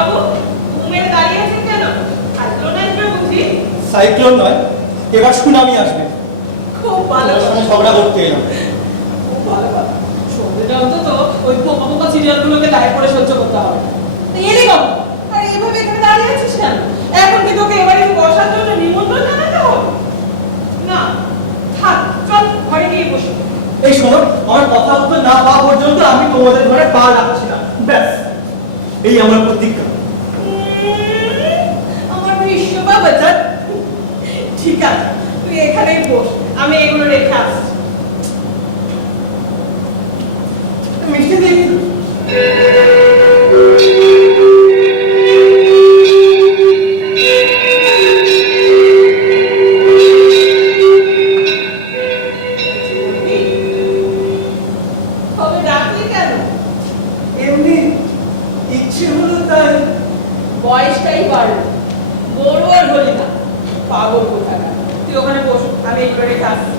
বাবু ঘুমের দাঁড়িয়ে আছেন কেন? সাইক্লোন আসবে বুঝি? সাইক্লোন নয়, এবার সুনামি আসবে। খুব ভালো, সঙ্গে ঝগড়া করতে এলাম। খুব ভালো কথা। সন্ধ্যেটা অন্তত ওই পোকা পোকা সিরিয়ালগুলোকে দায় করে সহ্য করতে হবে। এলি কম আর এইভাবে এখানে দাঁড়িয়ে আছিস কেন? এখন কি তোকে এবারে বসার জন্য নিমন্ত্রণ জানাতে হবে? না থাক, চল ঘরে গিয়ে বসি। এই শোনো, আমার কথা উত্তর না পাওয়া পর্যন্ত আমি তোমাদের ঘরে পা রাখছি না, ব্যাস এই আমার প্রতিজ্ঞা। আমার বিশ্ব বাবা যা, ঠিক আছে তুই এখানেই বস, আমি এগুলো রেখে আসছি। মিষ্টি দিই। তবে ডাকলি কেন? এমনি ইচ্ছে হলো তাই। বয়সটাই বাড়লো, বড় আর হলি না, পাগল কোথাকার। তুই ওখানে বস, আমি এগুলো রেখে আসছি।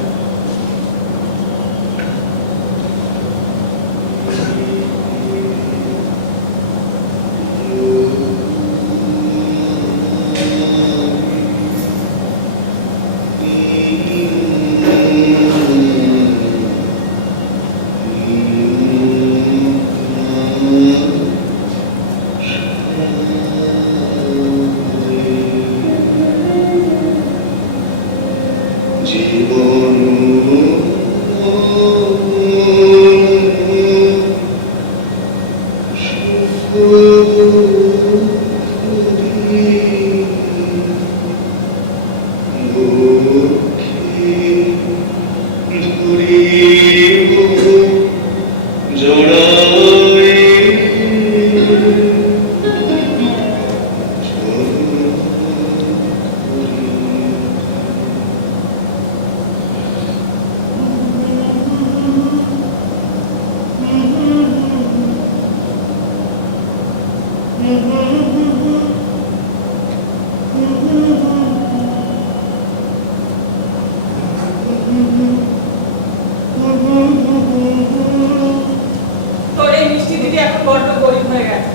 তোর এই মিষ্টি দিদি এখন বড্ড গরিব হয়ে গেছে,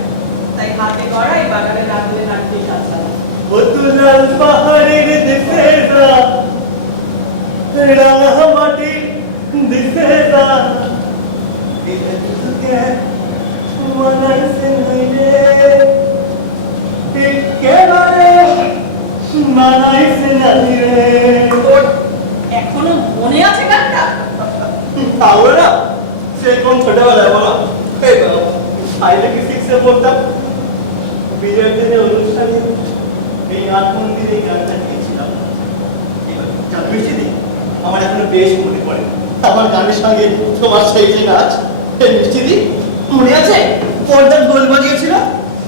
তাই হাতে গড়াই বাগানে রাখলে রাখতেই কাজ চালায়। লাল পাহাড়ের দেশে যা, রাঙা মাটির দেশে যা, তোকে মানাইছে নাই রে, একেবারে মানাইছে নাই রে। তোর এখনো মনে আছে গানটা? তাহলে না সে কোন ছোটবেলায় বলো, এই বাবা আইলে কি শিখছে পড়তাম, বিয়ের দিনে অনুষ্ঠানে এই আট মন্দিরে এই গানটা গিয়েছিলাম। মিষ্টি দি, আমার এখনো বেশ মনে পড়ে আমার গানের সঙ্গে তোমার সেই যে নাচ। মিষ্টি দি মনে আছে পর্দার গোল বাজিয়েছিল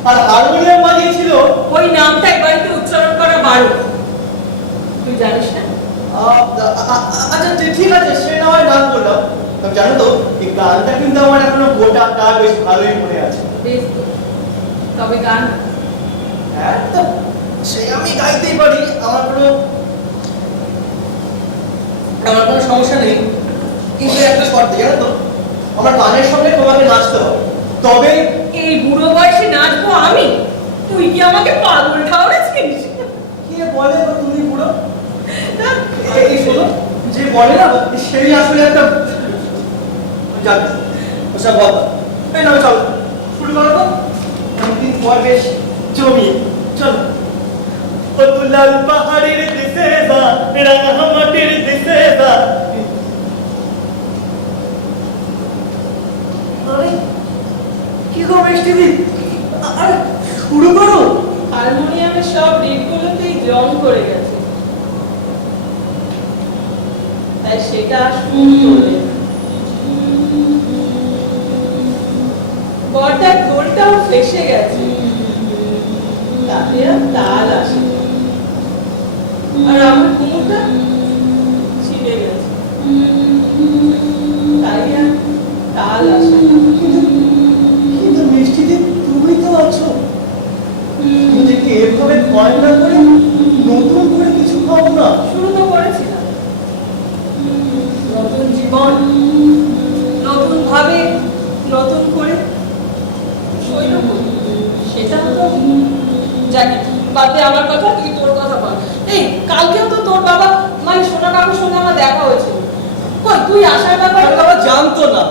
আর হারমোনিয়াম বাজিয়েছিল? ওই নামটা এবারে উচ্চারণ করা বারো, তুই জানিস না? আচ্ছা ঠিক আছে, সে না হয় নাচ করলাম। জানো তো এই গানটা কিন্তু আমার এখনো গোটাটা বেশ ভালোই মনে আছে। বেশ তো, তবে গান হ্যাঁ তো সে আমি গাইতেই পারি, আমার কোনো সমস্যা নেই, কিন্তু একটা শর্ত জানো তো, আমার গানের সঙ্গে তোমাকে নাচতে হবে, তবে এই বুড়ো বয়সে নাচবো আমি? তুই কি আমাকে পাগল ঠাউরেছিস? কে বলে গো তুমি পুরো এই শোনো, যে বলে না সেই আসলে একটা যাক ওসব বল। এই না চলো শুরু করো তো, অনেকদিন পর বেশ জমিয়ে চলো। লাল পাহাড়ের দেশে যা, রাঙা মাটির দেশে যা। কি গো মিষ্টি দি, আরে শুরু করো। হারমোনিয়ামের সব রিডগুলোতেই জং করে গেছে, তাই সেটা শুরু করলে বড়টার দোলটাও ফেসে গেছে, তাতে আর তাল আসে না। আর আমার কোমরটা ছিঁড়ে গেছে, তাই আর তাল আসে না। কিন্তু মিষ্টি দি তুমি তো আছো, নিজেকে এভাবে ভয় না করে নতুন করে কিছু ভাবো না। শুরু তো করেছিলাম, নতুন জীবন, নতুন ভাবে, নতুন করে সৈন্য সেটা তো যাকে বাদে আমার কথা, তুই তোর কথা বল। এই কালকেও তো তোর বাবা মানে সোনা কাকুর সঙ্গে আমার দেখা হয়েছিল। কই তুই আসার ব্যাপারে আরে বাবা জানতো না।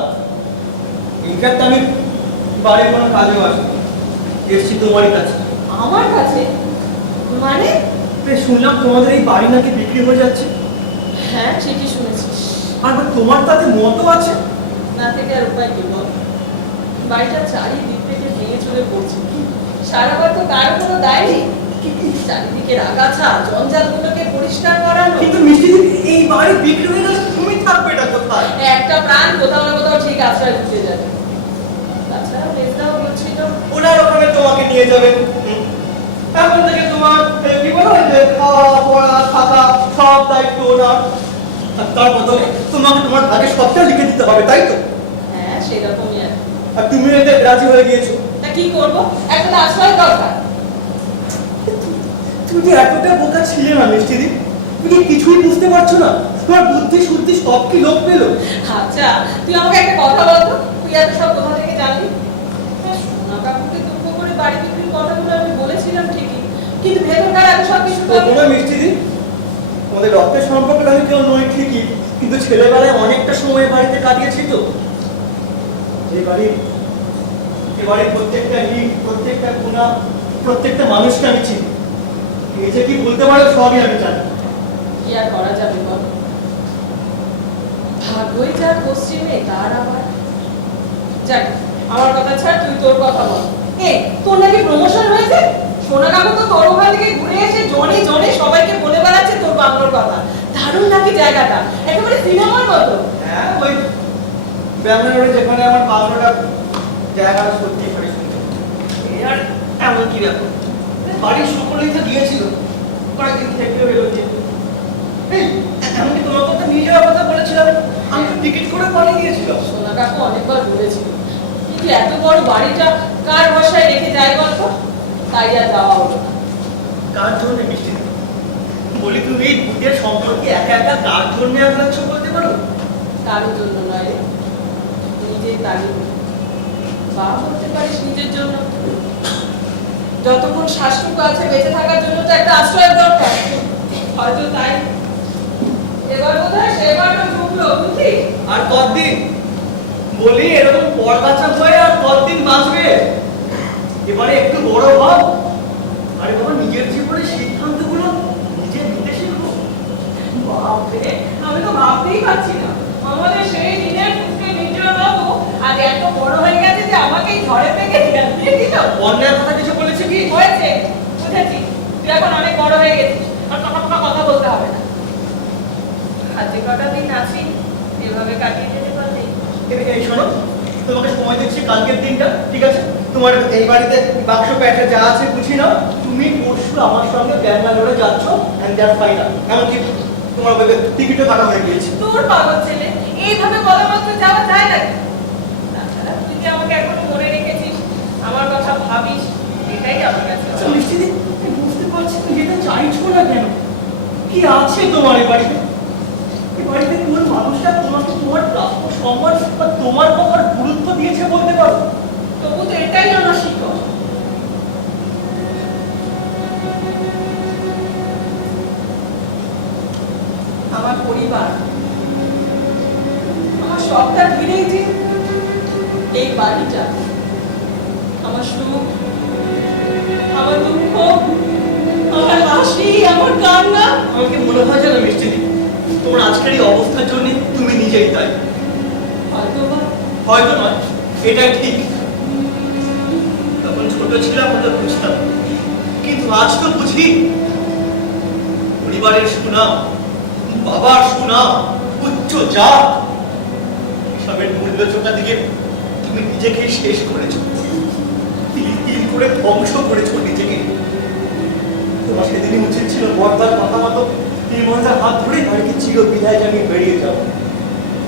ইনফ্যাক্ট আমি বাড়ির কোনো কাজেও আসিনি, এসছি তোমারই কাছে। আমার কাছে? মানে? শুনলাম তোমাদের এই বাড়ি নাকি বিক্রি হয়ে যাচ্ছে। হ্যাঁ ঠিকই শুনেছিস। আর তোমার তাতে মতও আছে। না থেকে আর উপায় কি বল? বাড়িটা চারিদিক থেকে ভেঙে চলে পড়ছে, সারাবার তো কারো কোনো দায় নেই। চারিদিকের আগাছা জঞ্জালগুলোকে পরিষ্কার করানো। কিন্তু মিষ্টি দিদি, এই বাড়ি বিক্রি হয়ে গেলে তুমি থাকবে এটা কোথায়? একটা প্রাণ কোথাও না কোথাও ঠিক আশ্রয় খুঁজে যাবে। তাছাড়া মেজদাও বলছিল ওনার ওখানে তোমাকে নিয়ে যাবে। এখন থেকে তোমার কি বলো যে খাওয়া পড়া থাকা সব দায়িত্ব ওনার। আর তার বদলে তোমাকে তোমার ভাগে সবটা লিখে দিতে হবে, তাই তো? হ্যাঁ সেরকমই আর। আর তুমি এতে রাজি হয়ে গিয়েছো। তা কি করবো, একটা তো আশ্রয় দরকার। তুমি কি এতটা বোকা ছিলে না মিষ্টি দি? তুমি কি কিছুই বুঝতে পারছো না? তোমার বুদ্ধি শুদ্ধি সব কি লোপ পেলো? আচ্ছা তুই আমাকে একটা কথা বলতো, তুই এত সব কোথা থেকে জানলি? সোনা কাকুকে দুঃখ করে বাড়ি বিক্রির কথাগুলো আমি বলেছিলাম ঠিকই, কিন্তু ভেতরকার এত সব কিছু তো আমি- তোমার মিষ্টি দি, আমাদের রক্তের সম্পর্ক আমি কেউ নই ঠিকই, কিন্তু ছেলেবেলায় অনেকটা সময় বাড়িতে কাটিয়েছি তো। এ বাড়ির প্রত্যেকটা ইট, প্রত্যেকটা কোণা, প্রত্যেকটা মানুষকে আমি চিনি। এই যে কি বলতে পারো সবই আমি জানি। কি আর করা যাবে বল? ভাগ্যই যার পশ্চিমে তার আবার। যাক আমার কথা ছাড়, তুই তোর কথা বল। এই তোর নাকি প্রমোশন হয়েছে? সোনা কাকু তো তোর ওখান থেকে ঘুরে এসে জনে জনে সবাইকে বলে বেড়াচ্ছে তোর বাংলোর কথা। দারুণ নাকি জায়গাটা, একেবারে সিনেমার মতো। হ্যাঁ, ওই ব্যাঙ্গালোরে যেখানে আমার বাংলাটা জায়গা সত্যি করে শুনছে। আর এমন কি ব্যাপার, বাড়ির সকলেই তো দিয়েছিল, কয়েকদিন থেকেও এলো যে এমনকি তোমার কথা নিয়ে যাওয়ার কথা বলেছিলাম, আমি তো টিকিট করে পালিয়ে দিয়েছিলাম। সোনা কাকু অনেকবার বলেছিল, কিন্তু এত বড় বাড়িটা কার বসায় রেখে যায় বলতো, তাই আর যাওয়া হলো না। কার জন্য মিষ্টি বলি, তুমি এই ভূতের সম্পর্কে একা একা কার জন্য আগ্রাচ্ছ বলতে পারো? কারোর জন্য নয় রে, নিজের তাগিদ। বা বলতে পারিস নিজের জন্য। যতক্ষণ শ্বাসটুকু আছে বেঁচে থাকার জন্য তো একটা আশ্রয়ের দরকার। হয়তো তাই এবার বোধহয় সেবারটা ঢুকলো, বুঝলি? আর কতদিন বলি এরকম পরগাছা হয়ে আর কতদিন বাঁচবে? এবারে একটু বড় হও, আরে বাবা নিজের জীবনের সিদ্ধান্তগুলো নিজে নিতে শিখো। বাপরে, আমি তো ভাবতেই পারছি না আমাদের সেই দিনের পুত্রে মিত্র বাবু আজ এত বড় হয়ে গেছে যে আমাকে এই ঘরে থেকে দিয়ে দিল। অন্যায় কথা কিছু বলেছে কি? হয়েছে, বুঝেছি, তুই এখন অনেক বড় হয়ে গেছিস, আর কথা বলতে হবে না। হাতে কটা দিন আছি, এভাবে কাটিয়ে যেতে পারলে। এই শোনো, তোমাকে সময় দিচ্ছি কালকের দিনটা, ঠিক আছে? তোমার এই বাড়িতে বাক্স প্যাটে যা আছে বুঝি নাও। তুমি পরশু আমার সঙ্গে ব্যাঙ্গালোরে যাচ্ছ, এন্ড দ্যাটস ফাইনাল। এমনকি তোমার টিকিটও কাটা হয়ে গিয়েছে। তোর পাগল ছেলে, এইভাবে বলা মাত্র যাওয়া যায় না। তাছাড়া তুই যে আমাকে এখনো মনে রেখেছিস, আমার কথা ভাবিস, এটাই আমার কাছে আচ্ছা মিষ্টি দি, আমি বুঝতে পারছি তুমি যেটা চাইছো না কেন। কি আছে তোমার এই বাড়িতে? এই বাড়িতে কোন মানুষটা তোমাকে তোমার প্রাপ্য সম্মান বা তোমার কথার গুরুত্ব দিয়েছে বলতে পারো? তবু তো এটাই আমার শিক্ষক। আমার পরিবার, আমার সবটা ঘিরেই যে এই বাড়িটা, আমার সুখ, আমার দুঃখ, আমার হাসি, আমার কান্না। আমাকে মনে হয় যেন মিষ্টি দি, তোমার আজকের এই অবস্থার জন্য তুমি নিজেই তাই। হয়তো নয়, এটাই ঠিক। তখন ছোট ছিলাম হয়তো বুঝতাম, কিন্তু আজ তো বুঝি। পরিবারের সুনাম, বাবার সুনাম, উচ্চ জাত, এসবের মূল্য চোখা দিকে তুমি নিজেকে শেষ করেছো, তিল তিল করে ধ্বংস করেছো নিজেকে। তোমার সেদিনই উচিত ছিল বর্দার কথা মতো নির্মলতার হাত ধরে বাড়িকে চির বিদায় জানিয়ে বেরিয়ে যাও।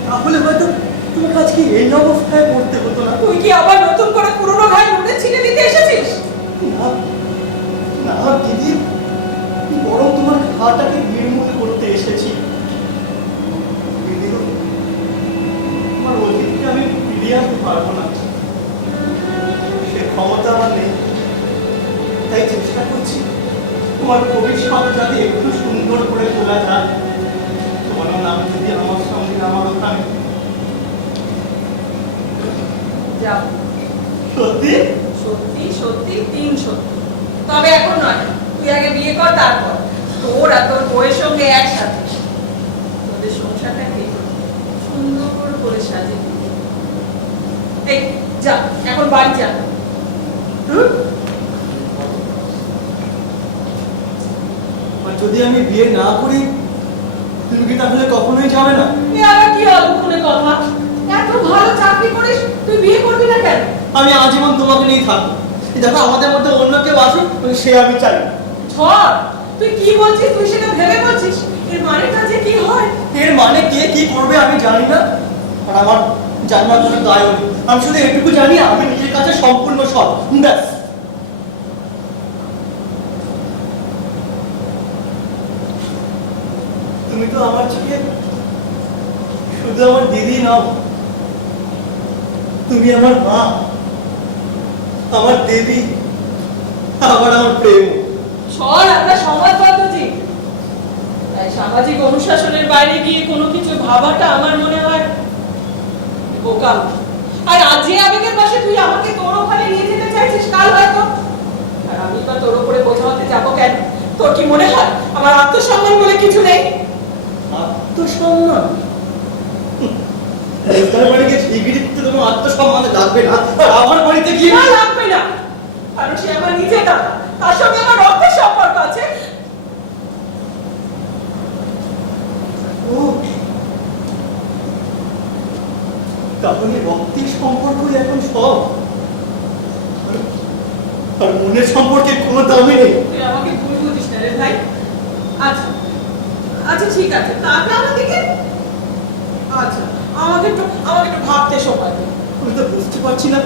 তাহলে হয়তো তোমার আজকে এই অবস্থায় পড়তে হতো না। তুই কি আবার নতুন করে পুরনো ঘাই নুনে ছিনে দিতে এসেছিস? না না দিদি, বরং তোমার ঘাটাকে নির্মূল করতে এসেছি। দিদি, তোমার অতীতকে আমি ফিরিয়ে আনতে পারবো না, সে ক্ষমতা আমার নেই। তাই চেষ্টা করছি তোমার ভবিষ্যৎ যাতে একটু সুন্দর করে তোলা যায়। তোমার নাম যদি আমার সঙ্গে আমার ওখানে যাও। সত্যি সত্যি সত্যি 3 সত্যি। তবে এখন নয়, তুই আগে বিয়ে কর, তারপর তোর আর তোর বউয়ের সঙ্গে একসাথে তোদের সংসারটাকে সুন্দর করে সাজিয়ে দিবি। এই যা, এখন বাড়ি যা। আর যদি আমি বিয়ে না করি তুমি কি তাহলে কখনোই যাবে না? এ আবার কি অলক্ষণে কথা? এত ভালো চাকরি করিস, তুই বিয়ে করবি না কেন? আমি আজীবন তোমাকে নিয়ে থাকবো। দেখো আমাদের মধ্যে অন্য কেউ আসুক সে আমি চাই না। ঝড়, তুই কি বলছিস? তুই সেটা ভেবে বলছিস? এর মানেটা যে কি হয়? এর মানে কে কি করবে আমি জানি না, আর আমার জানার কোনো দায়ও নেই। আমি শুধু এটুকু জানি আমি নিজের কাছে সম্পূর্ণ সৎ, ব্যাস। তুমি তো আমার চোখে শুধু আমার দিদি নাও, তুমি আমার মা, আমার দেবী, আমার প্রেম। ঝড়, আমরা সমাজবদ্ধ জীব, তাই সামাজিক অনুশাসনের বাইরে গিয়ে কোনো কিছু ভাবাটা আমার মনে হয় বোকাম। আর আজ যে আবেগের পাশে তুই আমাকে তোর ওখানে নিয়ে যেতে চাইছিস, কাল হয়তো আর আমি বা তোর উপরে বোঝা হতে যাবো কেন? তোর কি মনে হয় আমার আত্মসম্মান বলে কিছু নেই? আত্মসম্মান? তার বাড়িতে ডিগ্রি দিতে তোমার আত্মসম্মান লাগবে না, আর আমার বাড়িতে গিয়ে না, লাগবে না, কারণ সে আমার নিজের দাদা, তার সঙ্গে আমার রক্তের সম্পর্ক আছে। ও, তাহলে রক্তের সম্পর্কই এখন সব, আর মনের সম্পর্কে কোনো দামই নেই। তুই আমাকে ভুল বুঝিস না রে ভাই। আচ্ছা আচ্ছা, ঠিক আছে, তাহলে আমাদেরকে আচ্ছা আমাকে একটু ভাবতে সময় দে। আমি তো বুঝতে পারছি না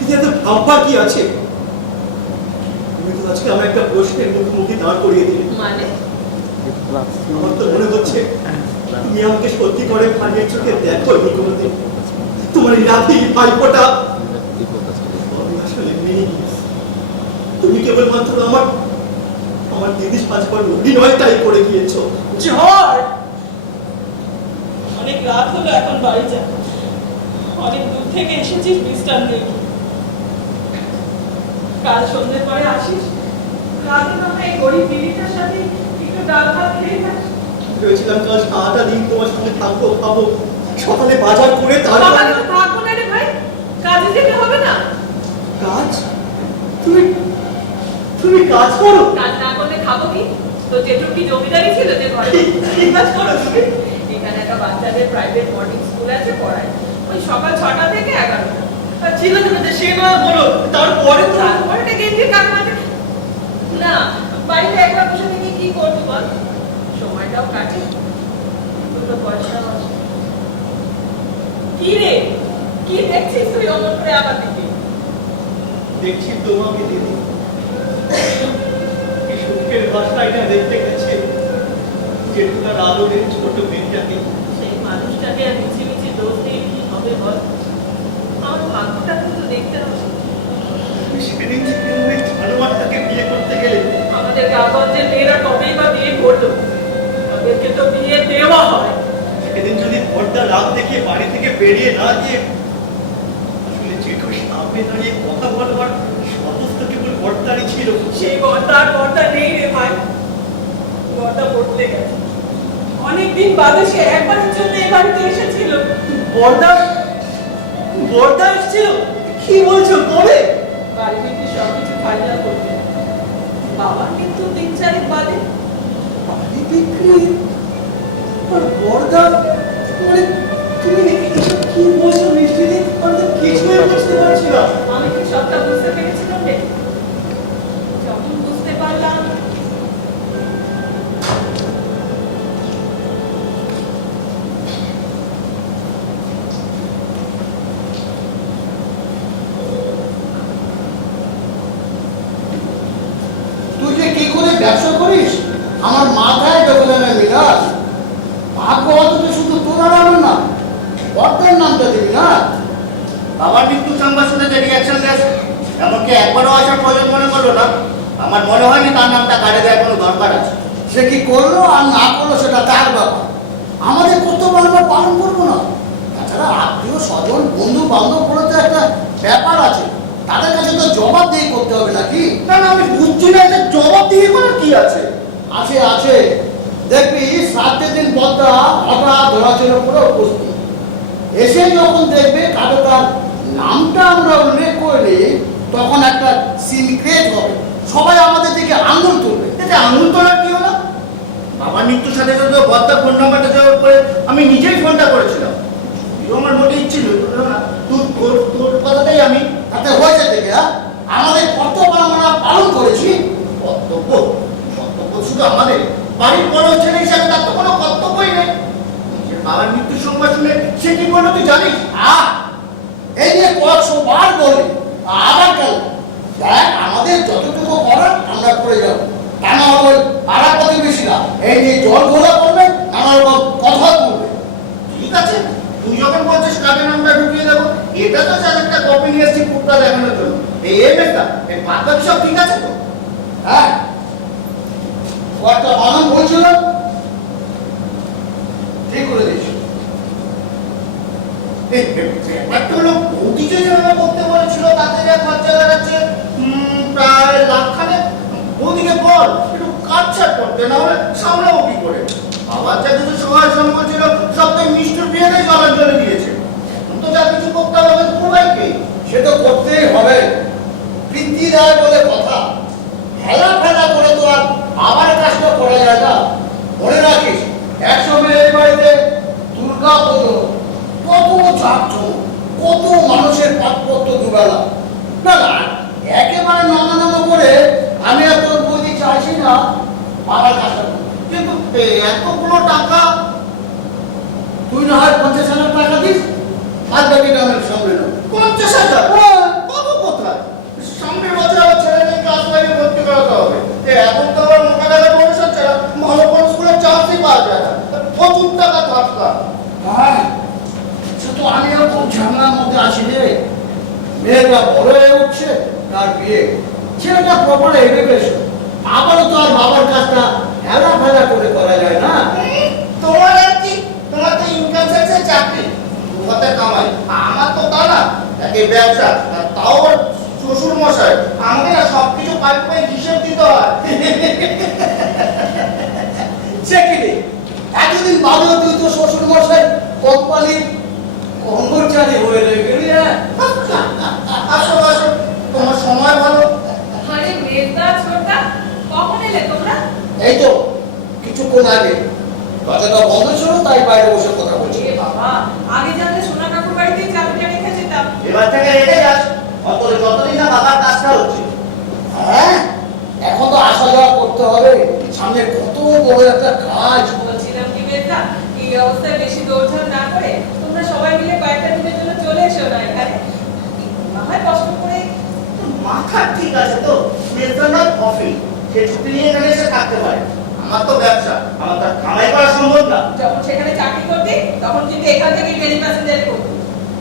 এতে এত ভাববার কি আছে। তুমি তো আজকে আমার একটা প্রশ্নের মুখোমুখি দাঁড় করিয়ে দিলে। মানে আমার তো মনে হচ্ছে তুমি আমাকে সত্যি করে ভাইয়ের চোখে দেখো নি কোনোদিন। তোমার এই রাতে ভাইপোটা আমি আসলে মেনে নিয়েছি। তুমি কেবলমাত্র আমার দিদি সাজবার অভিনয়টাই করে গিয়েছো। ঝড়, অনেক রাত হলো, এখন বাড়ি যা। অনেক দূর থেকে এসেছিস বিশ্রাম নিয়ে। কাল সন্ধ্যের পরে আসিস, রাতে না হয় এই গরিব দিদিটার সাথে একটু ডাল ভাত খেয়ে যাস। ভেবেছিলাম কাল সারাটা দিন তোমার সঙ্গে থাকবো, খাবো, সকালে বাজার করে সকালে তারপর তো থাকবো না রে ভাই, কাজে যেতে হবে না? কাজ। তুমি কাজ করো? কাজ না করলে খাবো কি? তো যেটুকু কি জমিদারি ছিল যে ঘরে কি কাজ করো তুমি? এখানে একটা বাচ্চাদের প্রাইভেট বোর্ডিং স্কুল আছে, পড়ায়। ওই সকাল 6টা থেকে 11টা। আর ছিল না সে না বলো, তারপরে তো তারপরে একটা গেঞ্জির কাজ আছে না, বাড়িতে একলা বসে থেকে কি করবো বল? সময়টাও কাটে, দুটো পয়সাও আসে। কি রে, কি দেখছিস তুই অমন করে আমার দিকে? দেখছি তোমাকে দিদি এই সুখের ভাষাটা দেখতে গেছে যেটুকার আদরের ছোট মেয়েটাকে। সেই মানুষটাকে আর মিছি মিছি দোষ দিয়ে কি হবে বল? আমার ভাগ্যটা কিন্তু দেখতে হবে। সেদিন থেকে ওই জানোয়ারটাকে বিয়ে করতে গেলে আমাদের গ্রামগঞ্জের মেয়েরা কবেই বা বিয়ে করলো, তাদেরকে তো বিয়ে দেওয়া হয়। সেদিন যদি পর্দা রাগ দেখে বাড়ি থেকে বেরিয়ে না গিয়ে আসলে জেঠু সামনে দাঁড়িয়ে কথা বলবার সমস্ত কেবল পর্দারই ছিল। সেই পর্দা নেই রে ভাই, পর্দা বদলে গেছে। অনেকদিন বাদে সে একবারের জন্য এই বাড়িতে এসেছিল। পর্দা এসেছিল? কি বলছো, কবে? বাড়ি থেকে সবকিছু ফাইনাল করতে বাবার কিন্তু 3-4 বাদে। বাড়ি বিক্রি আর পর্দা, মানে তুমি এসব কি বলছো মিষ্টি? আমি তো কিছুই বুঝতে পারছি না। আমি কি সবটা বুঝতে পেরেছিলাম রে? যখন বুঝতে পারলাম তুই যে কি করে ব্যবসা করিস আমার মাথায় ঢোকে না মিরাজ। ভাগ্য অথচ শুধু তোর আর আমার না, অর্থের নামটা দিবি না। বাবার মৃত্যু সংবাদ শুনে যে রিয়াকশন দেয়, এমনকি একবারও আসার প্রয়োজন মনে করলো না। আমার মনে হয়নি তার নামটা কাটে দেওয়ার কোনো দরকার আছে। সে কি করলো আর না করলো সেটা তার ব্যাপার, আমাদের কর্তব্য আমরা পালন করবো না। তাছাড়া আত্মীয় স্বজন বন্ধু বান্ধব বলে তো একটা ব্যাপার আছে, তাদের কাছে তো জবাব দিয়ে করতে হবে নাকি? না না, আমি বুঝছি না এটা জবাব দিয়ে করার কি আছে। আছে আছে, দেখবি শ্রাদ্ধের দিন বদ্দা হঠাৎ ধরাচের উপরে উপস্থিত এসে যখন দেখবে কারো তার নামটা আমরা উল্লেখ করলে তখন একটা সিনক্রেট হবে, সবাই আমাদের দিকে আঙুল তুলবে। এটা আঙুল তোলার কি হলো? বাবার মৃত্যুর সাথে সাথে বদ্দার ফোন নাম্বারটা দেওয়ার পরে আমি নিজেই ফোনটা করেছিলাম। যদিও আমার মোটে ইচ্ছে ছিল না, তোর কথাটাই আমি। তাতে হয়েছে থেকে আমাদের কর্তব্য আমরা পালন করেছি। কর্তব্য কর্তব্য শুধু আমাদের, বাড়ির বড় ছেলে হিসাবে তার তো কোনো কর্তব্যই নেই। নিজের বাবার মৃত্যুর সংবাদ শুনে সে কি করলো তুই জানিস? এই যে 100 বার বলি আবার কেন, দেখ আমাদের যতটুকু করার আমরা করে যাবো, তা না হলে পাড়া প্রতিবেশীরা এই যে জল ঘোলা করবে, নানা রকম কথা বলবে। ঠিক আছে, তুই যখন বলছিস কাজের নামটা ঢুকিয়ে দেবো, এটা তো স্যার একটা কপি নিয়ে এসেছি পুটটা দেখানোর জন্য। এই এমএসটা এই বাদ সব ঠিক আছে তো? হ্যাঁ, ও একটা বানান বলছিল, ঠিক করে দিয়েছি। ব্যাপারটা হলো বৌদি যে যেভাবে করতে বলেছিল তাতে যা খরচা দাঁড়াচ্ছে প্রায় লাখখানেক। বৌদিকে বল একটু কাটছাট করতে, না হলে সামলাবো কি করে? বাবার যা কিছু সহায় সম্পদ ছিল সব তো মিষ্টির বিয়েতে জলের জলে দিয়েছে। এখন তো যা কিছু করতে হবে সবাইকে। সে তো করতেই হবে, বৃত্তি দেয় বলে কথা। হেলা ফেলা করে তো আর আবার কাজটা করা যায় না। মনে রাখিস, একসময় এই বাড়িতে দুর্গা পুজো কত যাচ্ছ, কত মানুষের পাতপত্র দুবেলা। না না, একেবারে নামা করে আমি আর তোর বৌদি চাইছি না আবার কাজটা করতে। কিন্তু এতগুলো টাকা তুই না হয় 50,000 টাকা দিস, আর বাকিটা আমি সামনে নেব। 50,000 কত কোথায়? সামনের বছর আবার ছেলেদের ক্লাস ফাইভে ভর্তি করাতে হবে। এখন তো আবার মোটা টাকা পয়সা ছাড়া ভালো কোনো স্কুলে চান্সই পাওয়া যায় না। প্রচুর টাকা দরকার। হ্যাঁ, সে তো আমিও খুব ঝামেলার মধ্যে আছি রে। মেয়েটা বড় হয়ে উঠছে, তার বিয়ে, ছেলেটা প্রপার এডুকেশন, আবারও তো আর বাবার কাজটা হেলা ফেলা করে করা যায় না। তোমার আর কি, তোমার তো ইনকাম ট্যাক্সের চাকরি, দুহাতে কামাই। আমার তো তা না, একে ব্যবসা, আর তাও শ্বশুর মশাই আমাকে না সবকিছু পাইপ পাইপ হিসেব দিতে হয়। সে কি রে, এতদিন বাদও তুই তো শ্বশুর মশাই কোম্পানির কর্মচারী হয়ে রয়ে গেলি। আসো আসো, তোমার সময় ভালো। আরে মেয়েটা ছোটা, কখন এলে তোমরা? এই তো কিছুক্ষণ আগে দরজাটা বন্ধ ছিল, তাই বাইরে বসে কথা বলছি। এ বাবা, আগে জানলে সোনা কাকুর বাড়িতেই চাবিটা রেখে যেতাম। এবার থেকে রেখে যাস, অন্তত যতদিন না বাবার কাজটা হচ্ছে। হ্যাঁ, এখন তো আসা যাওয়া করতে হবে, সামনে কত বড় একটা কাজ। বলছিলাম কি মেয়েটা, এই অবস্থায় বেশি দৌড়ঝাঁপ না করে তোমরা সবাই মিলে কয়েকটা দিনের জন্য চলে এসো না এখানে। না হয় কষ্ট করে মাথা ঠিক আছে তো, মেয়েটা না কফি, সে ছুটি নিয়ে এখানে এসে থাকতে পারে। আমার তো ব্যবসা, আমার তো কামাই করা সম্ভব না। যখন সেখানে চাকরি করতে তখন কিন্তু এখান থেকে ডেলি প্যাসেঞ্জারে করতো।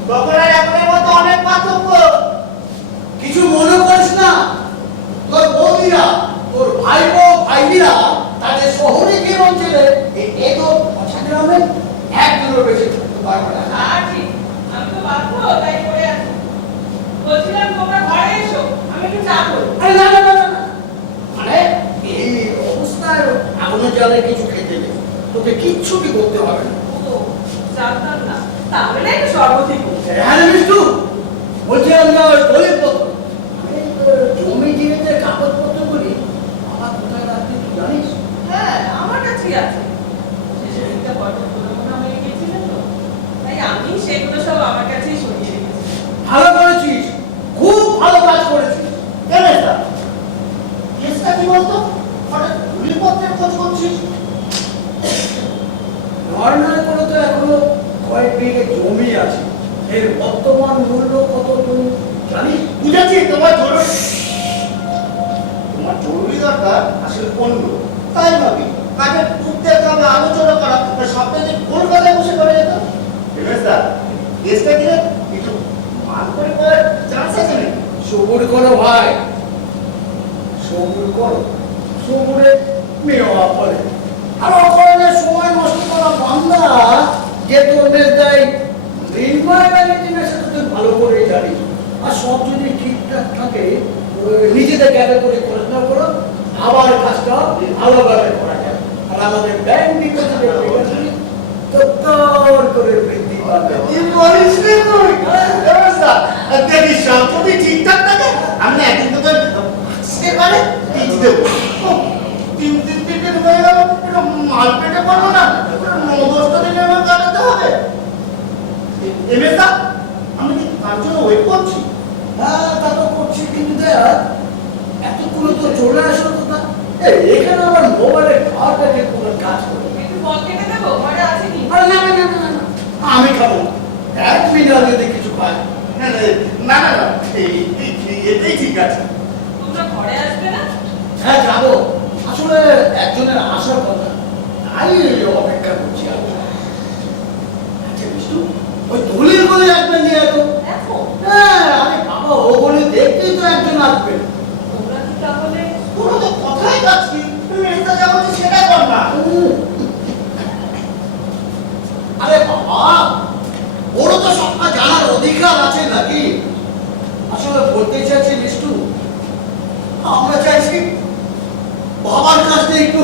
তখন আর এখনের মতো অনেক পার্থক্য। কিছু মনে করিস না, তোর বৌদিরা, তোর ভাইপো ভাইরা তাদের শহরে গিয়ে অঞ্চলে এই তো গ্রামে একদিনও বেশি থাকতে পারবে না। আর ঠিক, আমি তো বাধ্য তাই করে আছি। বলছিলাম তোমরা ঘরে এসো, আমি একটু চা করবো। আরে না না না না, মানে এই অবস্থায় আগুনে জলে কিছু খেতে নেই, তোকে কিচ্ছু কি করতে হবে না। ও, জানতাম না, তাহলে না একটু শরবতই করবো। হ্যাঁ রে বিষ্টু, বলছিলাম যে দলিল পত্র, জমি জিনিসের কাগজপত্র বলি আমার কোথায় রাখবি তুই জানিস? হ্যাঁ, আমার কাছেই আছে। শেষের দিকটা বড্ড পুরোনো হয়ে গেছিল তো, তাই আমি সেগুলো সব আমার কাছেই সরিয়ে রেখেছি। ভালো করেছিস, খুব ভালো কাজ করেছিস। কেন এটা? কেসটা কি বলতো? হঠাৎ রিপোর্টের খোঁজ করছিস? নর্মাল করে তো এখনো কয়েক বিঘে জমি আছে, এর বর্তমান মূল্য কত তুই জানিস? বুঝেছি তোমার জরুরি, তোমার জরুরি দরকার আসলে পণ্য। তাই ভাবি কাজের উদ্যোগ হবে আলোচনা করা, সবটা যে কলকাতায় বসে করে যেত। দেবেশদা, কেসটা কি রে? একটু মান করে করার চান্স আছে নাকি? সবুর করো ভাই, সমুর করো, সমুরে মেওয়া পড়ে। আর অকারণে সময় নষ্ট করা বান্দা যে তোর মেজদাই নির্ময় ম্যানেজমেন্টের সাথে তুই ভালো করে জানিস। আর সব যদি ঠিকঠাক থাকে নিজেদের ক্যাবে করে পড়াশোনা করো, আবার কাজটা ভালোভাবে করা যায়। আর আমাদের ব্যাংক ডিপোজিটের তত্তর করে বৃদ্ধি পাবে। কি বলিস রে তুই? ব্যবস্থা দেখিস সব যদি ঠিকঠাক থাকে আমি একদিন তোকে সেবারে দিতে দেবো। তিন হয়ে গেল, এটা মাল পেটে পড়বো না, 9-10টা দিন আমার কাটাতে হবে। এমএসা আমি কি তার জন্য ওয়েট করছি? হ্যাঁ, তা তো করছি, কিন্তু দেখ এতক্ষণ তো চলে আসো তো না। এখানে আমার মোবাইলে খাওয়াটা যে কোনো কাজ করে। একটু বল কেটে দেবো, ঘরে আছে কি? আরে না না না না না, আমি খাবো না। এক মিনিট যদি কিছু পাই। না না না না, এটাই ঠিক আছে। তোমরা ঘরে আসবে না? হ্যাঁ যাবো, আসলে একজনের আসার কথা, তাই অপেক্ষা করছি। আচ্ছা বিষ্ণু, ওই দলিল বলে একজন নিয়ে এতো। দেখো হ্যাঁ, আরে বাবা, ও বলে দেখতেই তো একজন আসবে। তোমরা কি তাহলে পুরো তো কথাই যাচ্ছি, তুমি এটা যা বলছি সেটাই কর না। আরে বাবা, ওরও তো সবটা জানার অধিকার আছে নাকি? আসলে বলতে চাইছি বিষ্ণু, আমরা চাইছি বাবার কাজটা একটু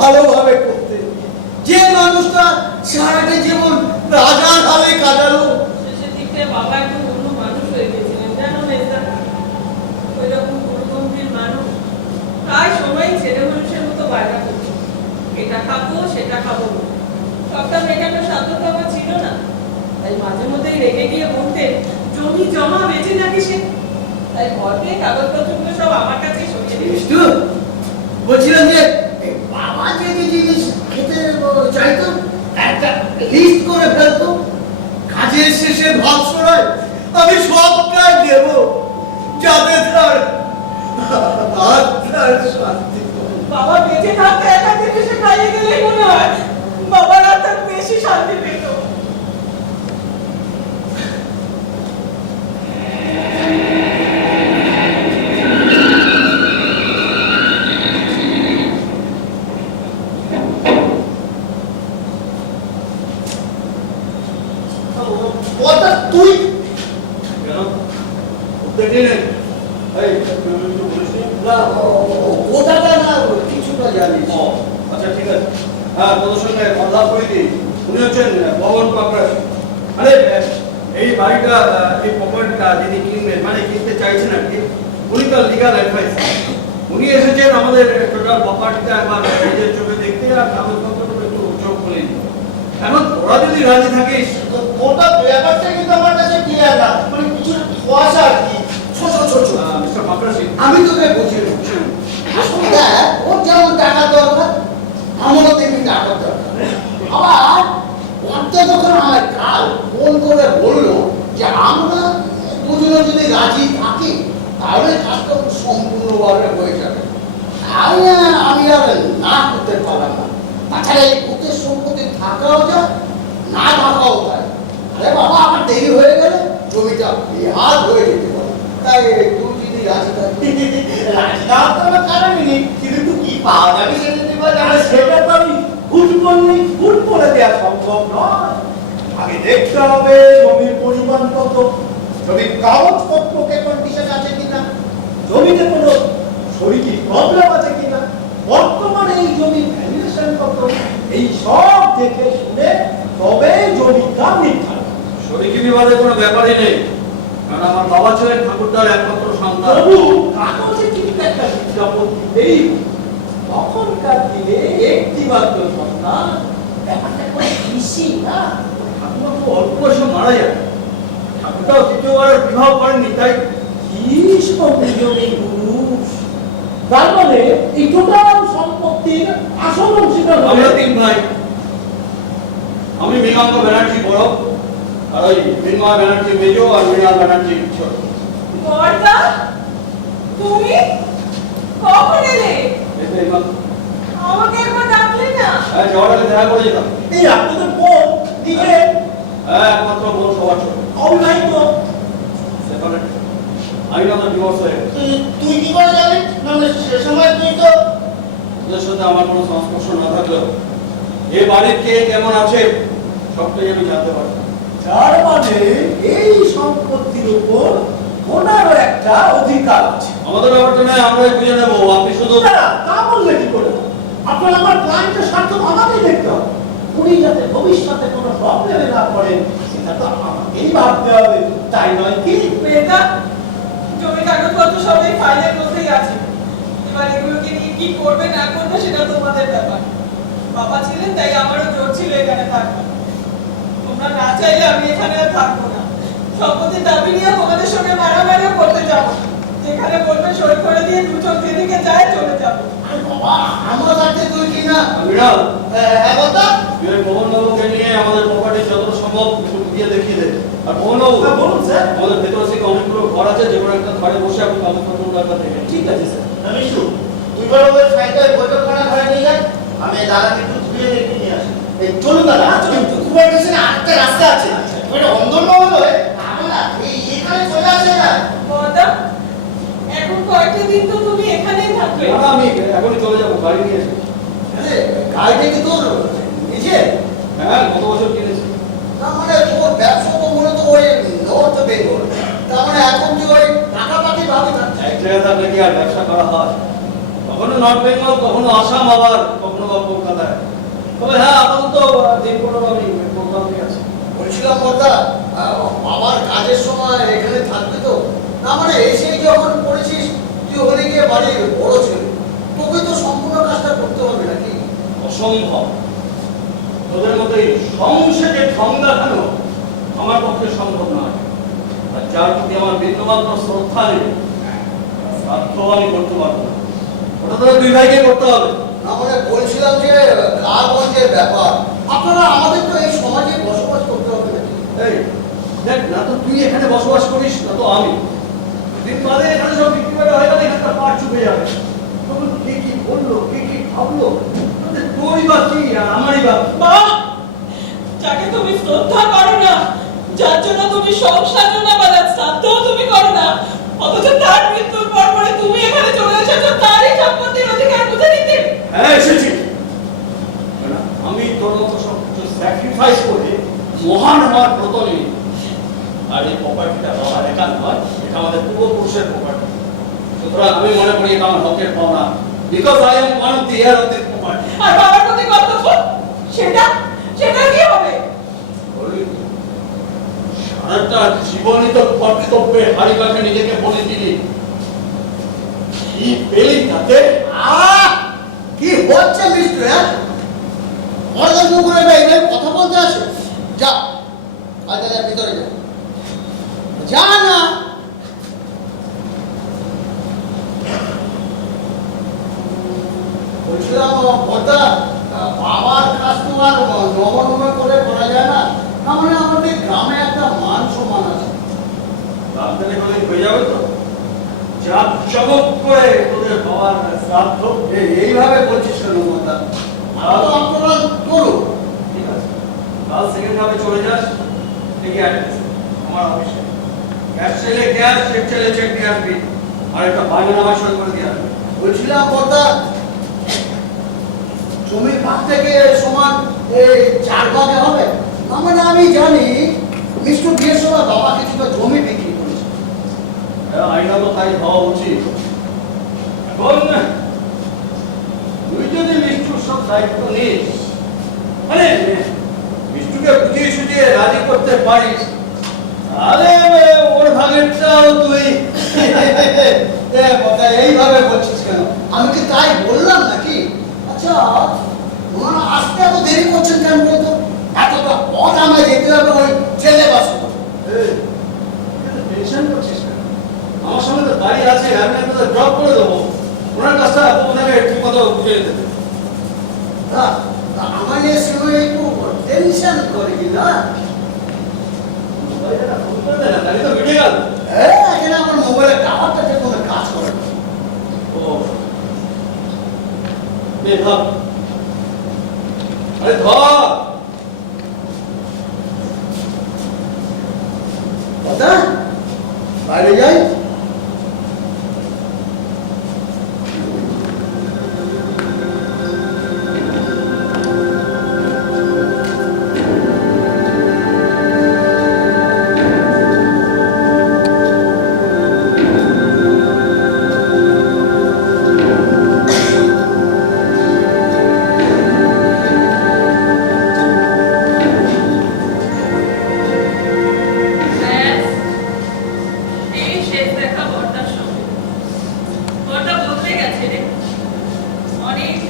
ভালোভাবে করতে। যে মানুষটা সারাটা জীবন রাজার হালে কাটালো, শেষের দিকে বাবা একটু অন্য মানুষ হয়ে গেছিলেন, জানো মেজদা? ওই রকম গুরুগম্ভীর মানুষ প্রায় সময় ছেলে মানুষের মতো বায়না করতো, এটা খাবো সেটা খাবো না। সবটা মেটানোর সাধ্য তো আমার ছিল না, তাই মাঝে মধ্যেই রেগে গিয়ে বলতেন জমি জমা বেঁচে নাকি সে। তাই ঘর থেকে কাগজপত্রগুলো সব আমার কাছেই সরিয়ে দিয়েছে। বিষ্ণু বলছিলাম যে এই বাবা যদি জিনিস খেতে চাইতো একটা লিস্ট করে ফেলতো, কাজের শেষে ভাগ সরায় আমি সবটাই দেব, যাতে তার আত্মার শান্তি পায়। বাবা বেঁচে থাকতে একা থেকে সে খাইয়ে গেলেই মনে হয় বাবার আত্মা বেশি শান্তি পেত। কথা তুই কেন দেখলি না? এই তুই বলিস না, কোথাটা না কিছুটা জানিস। আচ্ছা ঠিক আছে, হ্যাঁ তোদের সঙ্গে কথা বলি দি। উনি হচ্ছেন পবন পাকড়া। আরে এই বাড়িটা, এই প্রপার্টিটা যিনি কিনবেন, মানে কিনতে চাইছেন আর কি, উনি তো লিগাল অ্যাডভাইস। উনি এসেছেন আমাদের টোটাল প্রপার্টিটা একবার নিজের চোখে দেখতে আর কাগজপত্রগুলো একটু চোখ খুলে দিতে। এখন তোরা যদি রাজি থাকিস। ওটা ব্যাপারটা কিন্তু আমার কাছে ক্লিয়ার না, মানে কিছু খোয়াশা আর কি। মিস্টার মাকড়াসি, আমি তোকে বুঝিয়ে দিচ্ছি। আসলে দেখ, ওর যেমন টাকা দরকার, আমারও তেমনি টাকা দরকার। আবার ওটা যখন আমার কাল ফোন করে বললো যে আমরা দুজনে যদি রাজি থাকি তাহলে কাজটা সম্পূর্ণভাবে হয়ে যাবে। তাই আমি আর না করতে পারলাম না। তাছাড়া এই ভূতের সম্পত্তি থাকাও যায়, না থাকাও যায়। আরে বাবা, আমার দেরি হয়ে গেলে জমিটা বেহাল হয়ে যেতে পারে। তাই তুই যদি রাজি থাকিস। রাজনা তো আমার কারণই নেই, কিন্তু তুই কি পাওয়া যাবে সেটা তুই বল। আর সেটা তো আমি হুট করলেই হুট করে দেওয়া সম্ভব নয়। আগে দেখতে হবে জমির পরিমাণ কত, জমির কাগজপত্রকে কন্ডিশন আছে কিনা, জমিতে কোনো শরীরী প্রবলেম আছে কিনা, বর্তমানে এই জমির ভ্যালুয়েশন কত, এই সব দেখে শুনে তবে জমির দাম নির্ধারণ। শরিকি বিবাদের কোনো ব্যাপারই নেই, কারণ আমার বাবা ছিলেন ঠাকুরদার একমাত্র সন্তান। তবু কাগজে কিন্তু একটা বিজ্ঞাপন দিতেই হবে। তখনকার দিনে একটি মাত্র সন্তান, ব্যাপারটা কোনো বেশি না। ঠাকুমা খুব অল্প বয়সে মারা যায়। ঠাকুরদাও দ্বিতীয়বার বিবাহ করেননি, তাই কি সংযোগী পুরুষ! তার মানে এই টোটাল সম্পত্তির আসল অংশীদার আমরা হবে 3 ভাই। আমি মৃগাঙ্ক ব্যানার্জি বড়, আর ওই মৃন্ময় ব্যানার্জি মেজ, আর মৃণাল ব্যানার্জি ছোট। বর্দা, তুমি কখন এলে? এতে এবার আমাকে একবার ডাকলে না? জওয়ারে দেখা করে যেতাম। এই আপনাদের বোন নিজে একমাত্র বোন সবার ছোট, অবিবাহিত। সেপারেট। আইনাদের ডিভোর্স হয়ে গেছে। তুই কি করে জানিস? মানে সে সময় তুই তো ওদের সাথে আমার কোনো সংস্পর্শ না থাকলেও এ বাড়ির কে কেমন আছে সবটাই আমি জানতে পারি। তার মানে এই সম্পত্তির উপর ওনারও একটা অধিকার আছে। আমাদের ব্যাপারটা নয়, আমরাই বুঝে নেবো, আপনি শুধু না, তা বললে কি করে? আপনার আমার ক্লায়েন্টের স্বার্থ আমাকেই দেখতে হবে। উনি যাতে ভবিষ্যতে কোনো প্রবলেমে না পড়েন সেটা তো আমাকেই ভাবতে হবে, তাই নয় কি? মেয়েটা জমি কাগজপত্র সব এই ফাইলের মধ্যেই আছে। এবার এগুলোকে নিয়ে কি করবে না করবে সেটা তোমাদের ব্যাপার। বাবা ছিলেন তাই আমারও জোর ছিল এখানে থাকবো। তোমরা না চাইলে আমি এখানে আর থাকবো না। সম্পত্তির দাবি নিয়ে তোমাদের সঙ্গে মারামারিও করতে যাবো না। যেখানে বলবে সই করে দিয়ে দু চোখ যেদিকে যায় চলে যাবো। আরে বাবা, আমার কাছে তুই কি না? বিড়াল হ্যাঁ কথা? তুই ওই মোহনবাবুকে নিয়ে আমাদের প্রপার্টি যতটা সম্ভব একটু দিয়ে দেখিয়ে দে। আর মোহনবাবু, হ্যাঁ, বলুন স্যার। আমাদের ভেতরে থেকে অনেকগুলো ঘর আছে, যে কোনো একটা ঘরে বসে আপনি কাগজপত্র একটা দেখে নিন। ঠিক আছে স্যার। রমেশু, তুই বড় ওই ফাইলটা বৈঠকখানা ঘরে নিয়ে যা, আমি দাদাকে একটু ধুয়ে রেখে নিয়ে আসি। এই চলুন দাদা, চলুন, চলুন। খুব একটা না আরেকটা রাস্তা আছে, ওটা অন্দরমহল হয়ে আমরা এখানে চলে আসে না। বড়দা, এখন কয়েকটা দিন তো তুমি এখানেই থাকবে। না, আমি এখনই চলে যাবো, গাড়ি নিয়ে এসে। আরে গাড়িটা কি তোর নিজে? হ্যাঁ, গত বছর কিনেছি। তার মানে তোর ব্যবসা তো মূলত ওই নর্থ বেঙ্গল, তার মানে এখন তুই ওই টাকাপাতি ভাবে থাকছিস। এক জায়গায় থাকলে কি আর ব্যবসা করা হয়? কখনো নর্থ বেঙ্গল, কখনো আসাম, আবার কখনো বা কলকাতায়। তবে হ্যাঁ, আপাতত দিন 15 আমি কলকাতায় আছি। বলছিলাম কথা, আমার কাজের সময় এখানে থাকবে তো, না মানে এসে যখন পড়েছিস তুই ওখানে গিয়ে বাড়ির বড় ছেলে, তোকে তো সম্পূর্ণ কাজটা করতে হবে নাকি? অসম্ভব। তোদের মতো এই সংসদে ঢং দেখানো আমার পক্ষে সম্ভব নয়। আর যার প্রতি আমার বিন্দুমাত্র শ্রদ্ধা নেই, শ্রাদ্ধ আমি করতে পারবো না। ওটা তোদের দুই ভাইকে করতে হবে। না মানে বলছিলাম যে কাগজের ব্যাপার, আপনারা আমাদের তো এই সমাজে বসবাস করতে হবে নাকি? এই দেখ, না তো তুই এখানে বসবাস করিস, না তো আমি। দিন বাদে এখানে সব বিক্রি করে হয়ে গেলে এখানটা পাট চুপে যাবে। তখন কে কি বললো, কে কি ভাবলো, তোদের তোরই বা কি আর আমারই বা কি? মা, যাকে তুমি শ্রদ্ধা করো না, যার জন্য তুমি সংসার না বা যার শ্রাদ্ধও তুমি করো না, অথচ তার মৃত্যুর পর পরে তুমি এখানে চলে এসেছো তারই সম্পত্তির অধিকার বুঝে নিতে। হ্যাঁ, এসেছি। না, আমি তোর মতো সব কিছু স্যাক্রিফাইস করে মহান হওয়ার ব্রত নিই। আর এই প্রপার্টিটা বাবার একার নয়, এটা আমাদের পূর্বপুরুষের প্রপার্টি। সুতরাং আমি মনে করি এটা আমার হকের পাওনা, because I am one of the heir of this property. আর বাবার প্রতি কর্তব্য, সেটা সেটা কি হবে? সারাটা জীবনই তো কর্তব্যে হাড়ি কাছে নিজেকে বলে দিলি, কি পেলি তাতে? কি হচ্ছে মিস্টার? হ্যাঁ, মর্দার মুখে এইভাবে কথা বলতে আসে? যা আগে যা, ভিতরে যা, যা না। বলছিলাম কথা, বাবার কাজ তো আর নমনমে করে করা যায় না, না মানে আমাদের গ্রামে একটা মান সম্মান আছে। রাজধানী হলে হয়ে যাবে তো? যা চমক করে তোদের বাবার শ্রাদ্ধ। এইভাবে বলছিস কেন কথা? তো আপনারা করুন। ঠিক আছে, কাল সেকেন্ড হাফে চলে যাস, ঠিকই অ্যাড্রেস আমার অফিসে। ক্যাশ চাইলে ক্যাশ, চেক চাইলে চেক নিয়ে আসবি, আর একটা বায়না নামায় সই করে দিয়ে আসবি। বলছিলাম কথা, জমির ভাগ থেকে সমান এই 4 ভাগে হবে? না মানে আমি জানি মিষ্টু বিয়ের সময় বাবা কিছুটা জমি বিক্রি করেছে। আইনা তো তাই হওয়া উচিত। এখন তুই যদি মিষ্টুর সব দায়িত্ব নিস, মানে মিষ্টুকে বুঝিয়ে সুঝিয়ে রাজি করতে পারিস, তাহলে ওর ভাগেরটাও তুই। কথা এইভাবে বলছিস কেন? আমি কি তাই বললাম নাকি? আচ্ছা, ওনারা আসতে এত দেরি করছেন কেন বলতো? এতটা পথ আমায় যেতে হবে ওই ট্রেনে বাসে। টেনশন করছিস কেন? আমার সামনে তো গাড়ি আছে, আমি আপনাদের ড্রপ করে দেবো। ওনার কাজটা ওনাকে ঠিক মতো বুঝে নিতে দেবে। আমার নিয়ে শুনে একটু টেনশন করে কি না? ফোন করে দে না, তাহলে তো ভিড়ে গেল। এখানে আমার মোবাইলের টাওয়ারটা যে কোনো কাজ করে না। ও ধর, আরে ধর। কথা বাইরে যাই।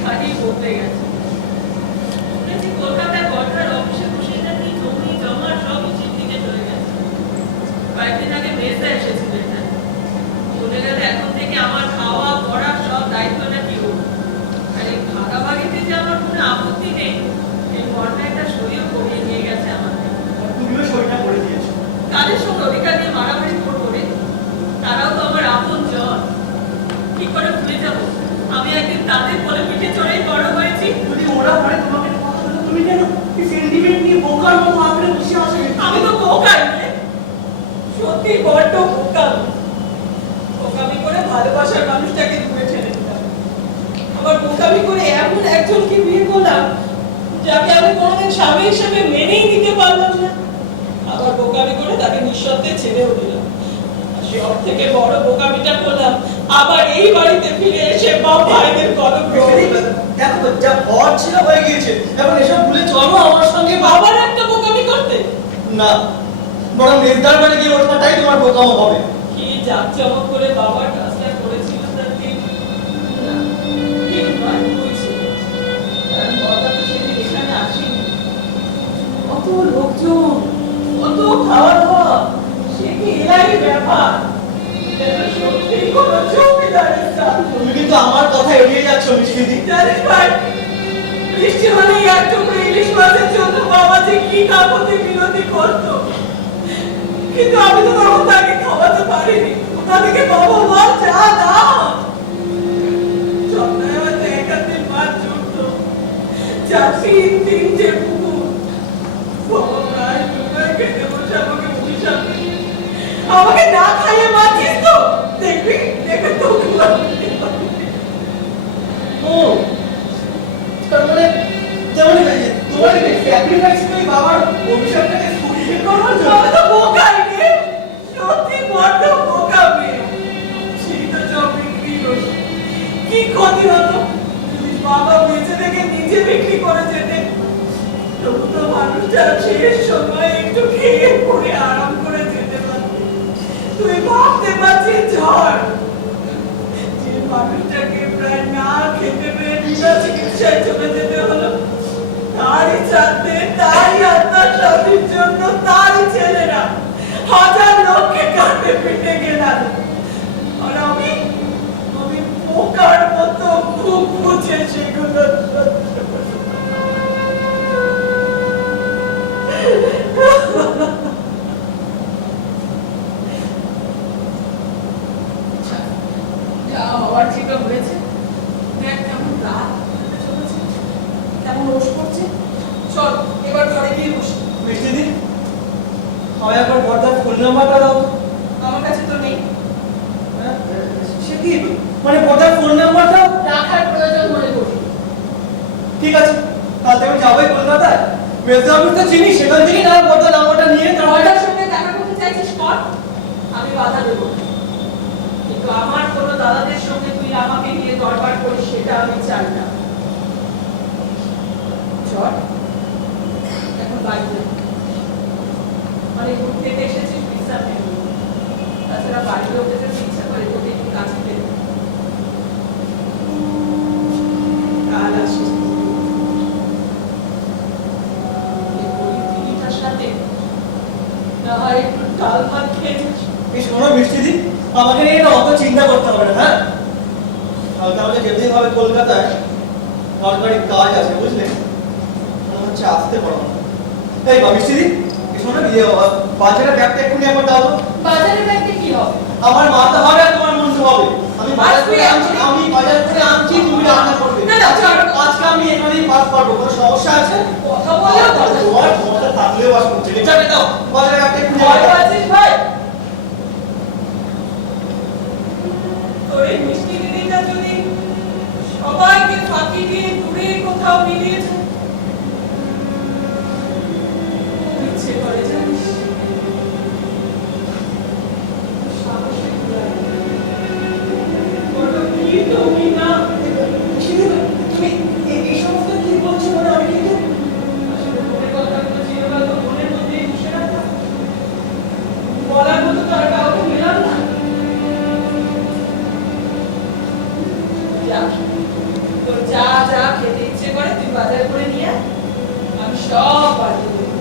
ভারী বদলে গেছে। শুনেছি কলকাতায় বর্ধার অফিসে বসে নাকি জমি জমা সব ইসির দিকে চলে গেছে। কয়েকদিন আগে মেজদা এসেছিল এখানে। বলে গেলে এখন থেকে আমার খাওয়া পড়া সব দায়িত্ব নাকি ওর। আর এই ভাগাভাগিতে যে আমার কোনো আপত্তি নেই, এই বর্ণা একটা সইও করিয়ে নিয়ে গেছে আমাকে। আর তুমিও সইটা করে দিয়েছো। তাদের সঙ্গে অধিকার নিয়ে মারামারি করবো রে, তারাও তো আমার আপন জন। কি করে ভুলে যাবো আমি একদিন তাদের বলে পিঠে চড়েই বড় হয়েছি। যদি ওরা পারে তোমাকে কথা বলে, তুমি কেন সেন্টিমেন্ট নিয়ে বোকার মতো আঁকড়ে বসে আছো? আমি তো বোকাই রে, সত্যি বড্ড বোকামি। বোকামি করে ভালোবাসার মানুষটাকে দূরে ঠেলে দিলাম। আবার বোকামি করে এমন একজনকে বিয়ে করলাম যাকে আমি কোনোদিন স্বামী হিসেবে মেনেই নিতে পারলাম না। আবার বোকামি করে তাকে নিঃশব্দে ছেড়েও দিলাম। আর সব থেকে বড় বোকামিটা করলাম আবার এই বাড়িতে ফিরে এসে বাপ ভাইদের কলঙ্ক করলাম। দেখো যা হওয়ার ছিল হয়ে গিয়েছে, এখন এসব ভুলে চলো আমার সঙ্গে। আবার একটা বোকামি করতে না, বরং নির্ধার মানে গিয়ে ওঠাটাই তোমার বোকামো হবে। কি জাঁকজমক করে বাবার কাজটা করেছিল তার দিন না, দিন নয়, হয়েছিল। কারণ বাবা তো সেদিন এখানে আসেনি। কত লোকজন, কত খাওয়া দাওয়া, সে কি এলাই ব্যাপার। যেন সত্যিই কোনো জমিদারের চাল। তুমি কিন্তু আমার কথা এড়িয়ে যাচ্ছ মিষ্টি। জানিস ভাই, বৃষ্টি হলেই এক টুকরো ইলিশ মাছের জন্য বাবা যে কি কাপড়ে বিনতি করতো, কিন্তু আমি তো তখন তাকে খাওয়াতে পারিনি। কোথা থেকে বাবা মা যা দাও, সপ্তাহে হয়তো একাধিক মাছ জুটতো, যা তিনটে পুকুর। বাবা প্রায় দুপুরে খেতে বসে আমাকে অভিশাপ দিত। আমাকে না খাইয়ে মাছিস তো, দেখবি দেখে তো ও তার মানে তোমার স্যাক্রিফাইস করে বাবার অভিশাপটাকে ফুলফিল করবার জন্য। আমি তো বোকাই রে, সত্যি বড্ড বোকা মেয়ে। সেই তো সব বিক্রি হলো। কি ক্ষতি হতো যদি বাবা বেঁচে থেকে নিজে বিক্রি করে যেতে। তবু তো মানুষটা শেষ সময় একটু খেয়ে পরে আরাম করে যেতে পারত। তুই ভাবতে পারছিস ঝড়, যে মানুষটাকে প্রায় না খেতে পেয়ে বিনা চিকিৎসায় চলে যেতে হলো, তারই চাঁদে তারই আত্মার শান্তির জন্য তারই ছেলেরা হাজার লোককে কাটে পিটে গেলাম। আর আমি পোকার মতো খুব বুঝে সেগুলো যা হওয়ার ছিল হয়েছে। দেখ কেমন রাত চলেছে, কেমন রোষ করছে। চল এবার ঘরে গিয়ে বসি। মিষ্টি দি, আমায় একবার বর্দার ফোন নাম্বারটা দাও। আমার কাছে তো নেই। হ্যাঁ, সে কি মানে বর্দার ফোন নাম্বারটা? রাখার প্রয়োজন মনে করি। ঠিক আছে, কাল থেকে আমি যাবোই কলকাতায়। মেজদা আমি তো চিনি, সেখান থেকে না বর্দার নাম্বারটা নিয়ে তারপরে বড়দার সঙ্গে দেখা করতে চাইছিস কর, আমি বাধা দেব না। কিন্তু আমার কোনো দাদাদের সঙ্গে তুই আমাকে নিয়ে দরবার করিস সেটা আমি চাই না। চল এখন বাড়িতে অনেক দূর থেকে এসেছিস, বিশ্রাম নেব। তাছাড়া বাড়িতেও যেতে ইচ্ছা করে তোকে একটু কাছে পেতে। কাল আসিস এই পরিস্থিতিটার সাথে না হয় একটু ডাল ভাত খেয়ে যাস। এই শোনো মিষ্টি দি, আমাকে নিয়ে না অত চিন্তা করতে হবে না। হ্যাঁ, কালকে আমাকে যেতেই হবে কলকাতায়, সরকারি কাজ আছে বুঝলে। মনে হচ্ছে আসতে পারবো না। এই বা মিষ্টি দি, এই শোনো বাজারের ব্যাগটা এক্ষুনি একবার দাও তো। বাজারে ব্যাগটা কি হবে? আমার মাথা হবে আর তোমার মনটা হবে। আমি বাজার করে আনছি, তুমি রান্না করবে। না, না, চল। আজকে আমি এখানেই পাস পারবো, কোনো সমস্যা আছে? কথা বলেও কথা তোমার ক্ষমতা থাকলেও বাস করছে। যাবে দাও, বাজারের ব্যাগটা এক্ষুনি ভয় দাও। পাচ্ছিস ভাই? তোর এই মিষ্টি দিদিটা যদি সবাইকে ফাঁকি দিয়ে দূরে কোথাও মিলিয়েছে, ইচ্ছে করে জানিস সাহসে কুলায় না। বড় কি তুমি না, তুমি এই সমস্ত কি বলছো? মানে আমি কিন্তু আসলে মনের কথাগুলো চিরকাল তো মনের মধ্যেই বসে রাখতাম। বলার মতো তো আর কাউকে পেলাম না। যা, তোর যা যা বাজার করে নিয়ে আয়, আমি সব বাজিয়ে দেবো।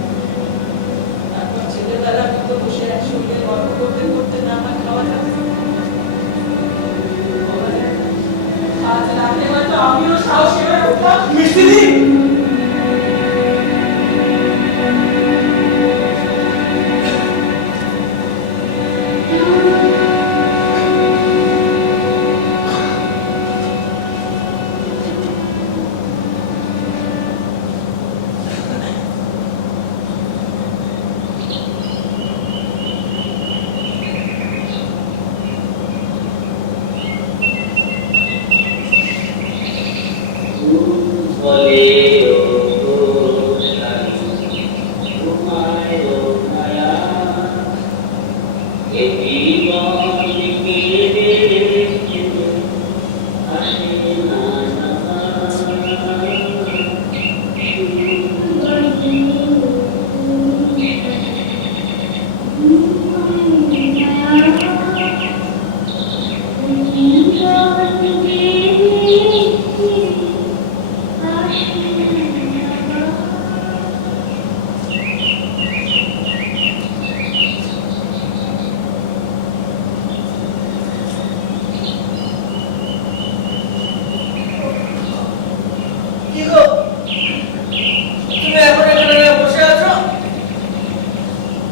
তারপর ছেলেবেলার মতো বসে একসঙ্গে গল্প করতে করতে না হয় খাওয়া যাবে। আজ রাতে হয়তো আমিও সাহসী হয়ে উঠলাম। মিষ্টি দি, কি গো, তুমি এখন এখানে বসে আছো?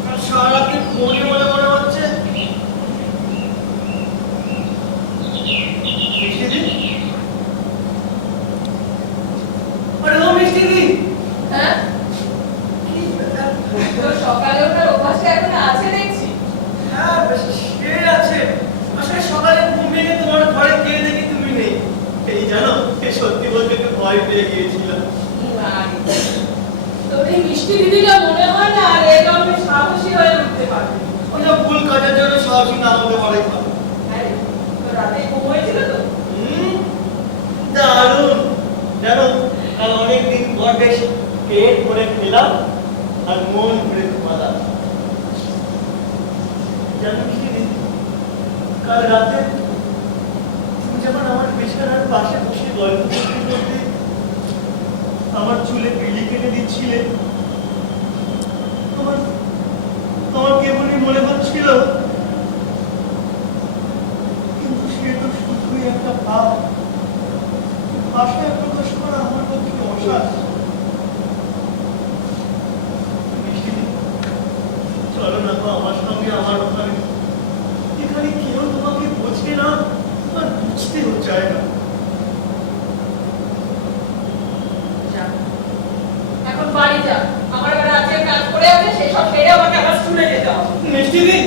আর সারা রাত কি ঘুমিয়ে মনে হচ্ছে? মিষ্টি দি, আরে ও মিষ্টি দি, হ্যাঁ, তোর সকালে ওঠার অভ্যাসটা এখন আছে দেখছি। হ্যাঁ বেশ সে আছে। আসলে সকালে ঘুম ভেঙে তোমার ঘরে গিয়ে দেখি তুমি নেই। এই জানো, এই সত্যি বলতে একটু ভয় পেয়ে গিয়েছিলাম। তোর এই মিষ্টি দিদিটা মনে হয় না আর এই রকমের সাহসী হয়ে উঠতে পারবে। ওটা ভুল কাজের জন্য সাহসী না হতে পারে। হ্যাঁ, তোর রাতে ঘুম হয়েছিল তো? দারুণ। জানো, কাল অনেকদিন পর বেশ পেট ভরে খেলাম আর মন ভরে ঘুমালাম। জানো মিষ্টি দি, কাল রাতে তুমি যখন আমার বিছানার পাশে বসে গল্প করতে করতে আমার চুলে বিলি কেটে দিচ্ছিলে, তোমার কেমনই মনে হচ্ছিল, কিন্তু সে তো শুধুই একটা ভাব, ভাষায় প্রকাশ করা আমার পক্ষে অসাধ্য। মিষ্টি দি, চলো না তো আমার সঙ্গে আমার ওখানে। এখানে কেউ তোমাকে বোঝে না আর বুঝতেও চায় না। যা, এখন বাড়ি যা। আমার এবার রাতের কাজ করে আছে, সেসব সেরে আমাকে আবার স্কুলে যেতে হবে। মিষ্টি দি,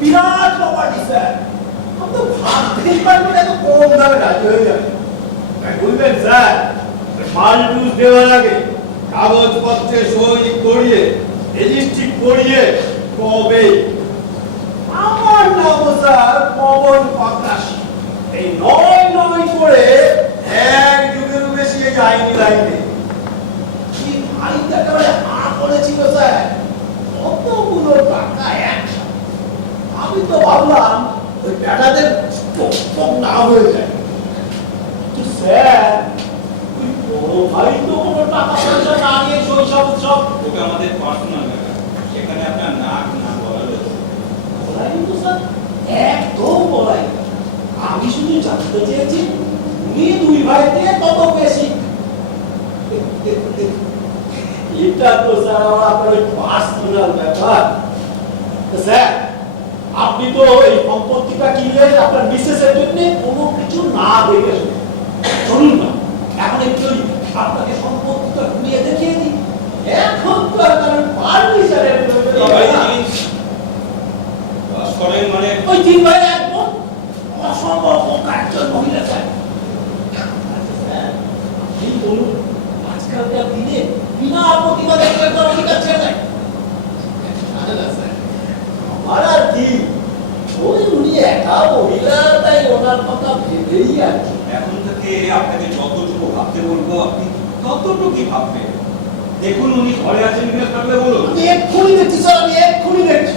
বিরাট প্রপার্টি স্যার, আমি তো ভাবতেই পারবো না এত কম দামে রাজি হয়ে যাবে। তাই বুঝলেন স্যার, মাল টুস দেওয়ার আগে কাগজপত্রে সই করিয়ে রেজিস্ট্রি করিয়ে তবে আমার নাম স্যার পবন প্রকাশী। এই নয় নয় করে এক যুগেরও বেশি যায়নি লাইনে। কি ভাইটা একেবারে হা করেছিল স্যার, কতগুলো টাকা একসাথে। আমি তো ভাবলাম ওই ব্যাটাদের স্টক না হয়ে যায়। কিন্তু স্যার, ওই বড় ভাই তো কোনো টাকা পয়সা না নিয়ে শৈশব উৎসব। ওটা আমাদের পার্সোনাল ব্যাপার, সেখানে আপনার নাক না বলা রয়েছে। বলাই তো স্যার, একদম বলাই না। আমি শুধু জানতে চেয়েছি উনি দুই ভাইতে কত বেশি। এটা তো স্যার আমার আপনার পার্সোনাল ব্যাপার। তো স্যার আপনি তো এই সম্পত্তিটা কিনলেন আপনার মিসেসের জন্য কোনো কিছু না দেখে শুনে। শুনুন না, এখন একটু আপনাকে সম্পত্তিটা ঘুরিয়ে দেখিয়ে দিই। এখন তো আপনার ফার্নিচারের মানে ওই 3 ভাইয়ের একদম অসম্ভব কার্যের মহিলা স্যার। আপনি বলুন, আজকালকার দিনে বিনা প্রতিবাদে একটা অধিকার ছেড়ে দেয়। আমার আর কি, ওই উনি একা মহিলা, তাই ওনার কথা ভেবেই আর কি। এখন থেকে আপনাকে যতটুকু ভাবতে বলবো আপনি ততটুকুই ভাববেন। দেখুন উনি ঘরে আছেন কিনা থাকলে বলুন। আমি এক্ষুনি দেখছি স্যার, আমি এক্ষুনি দেখছি।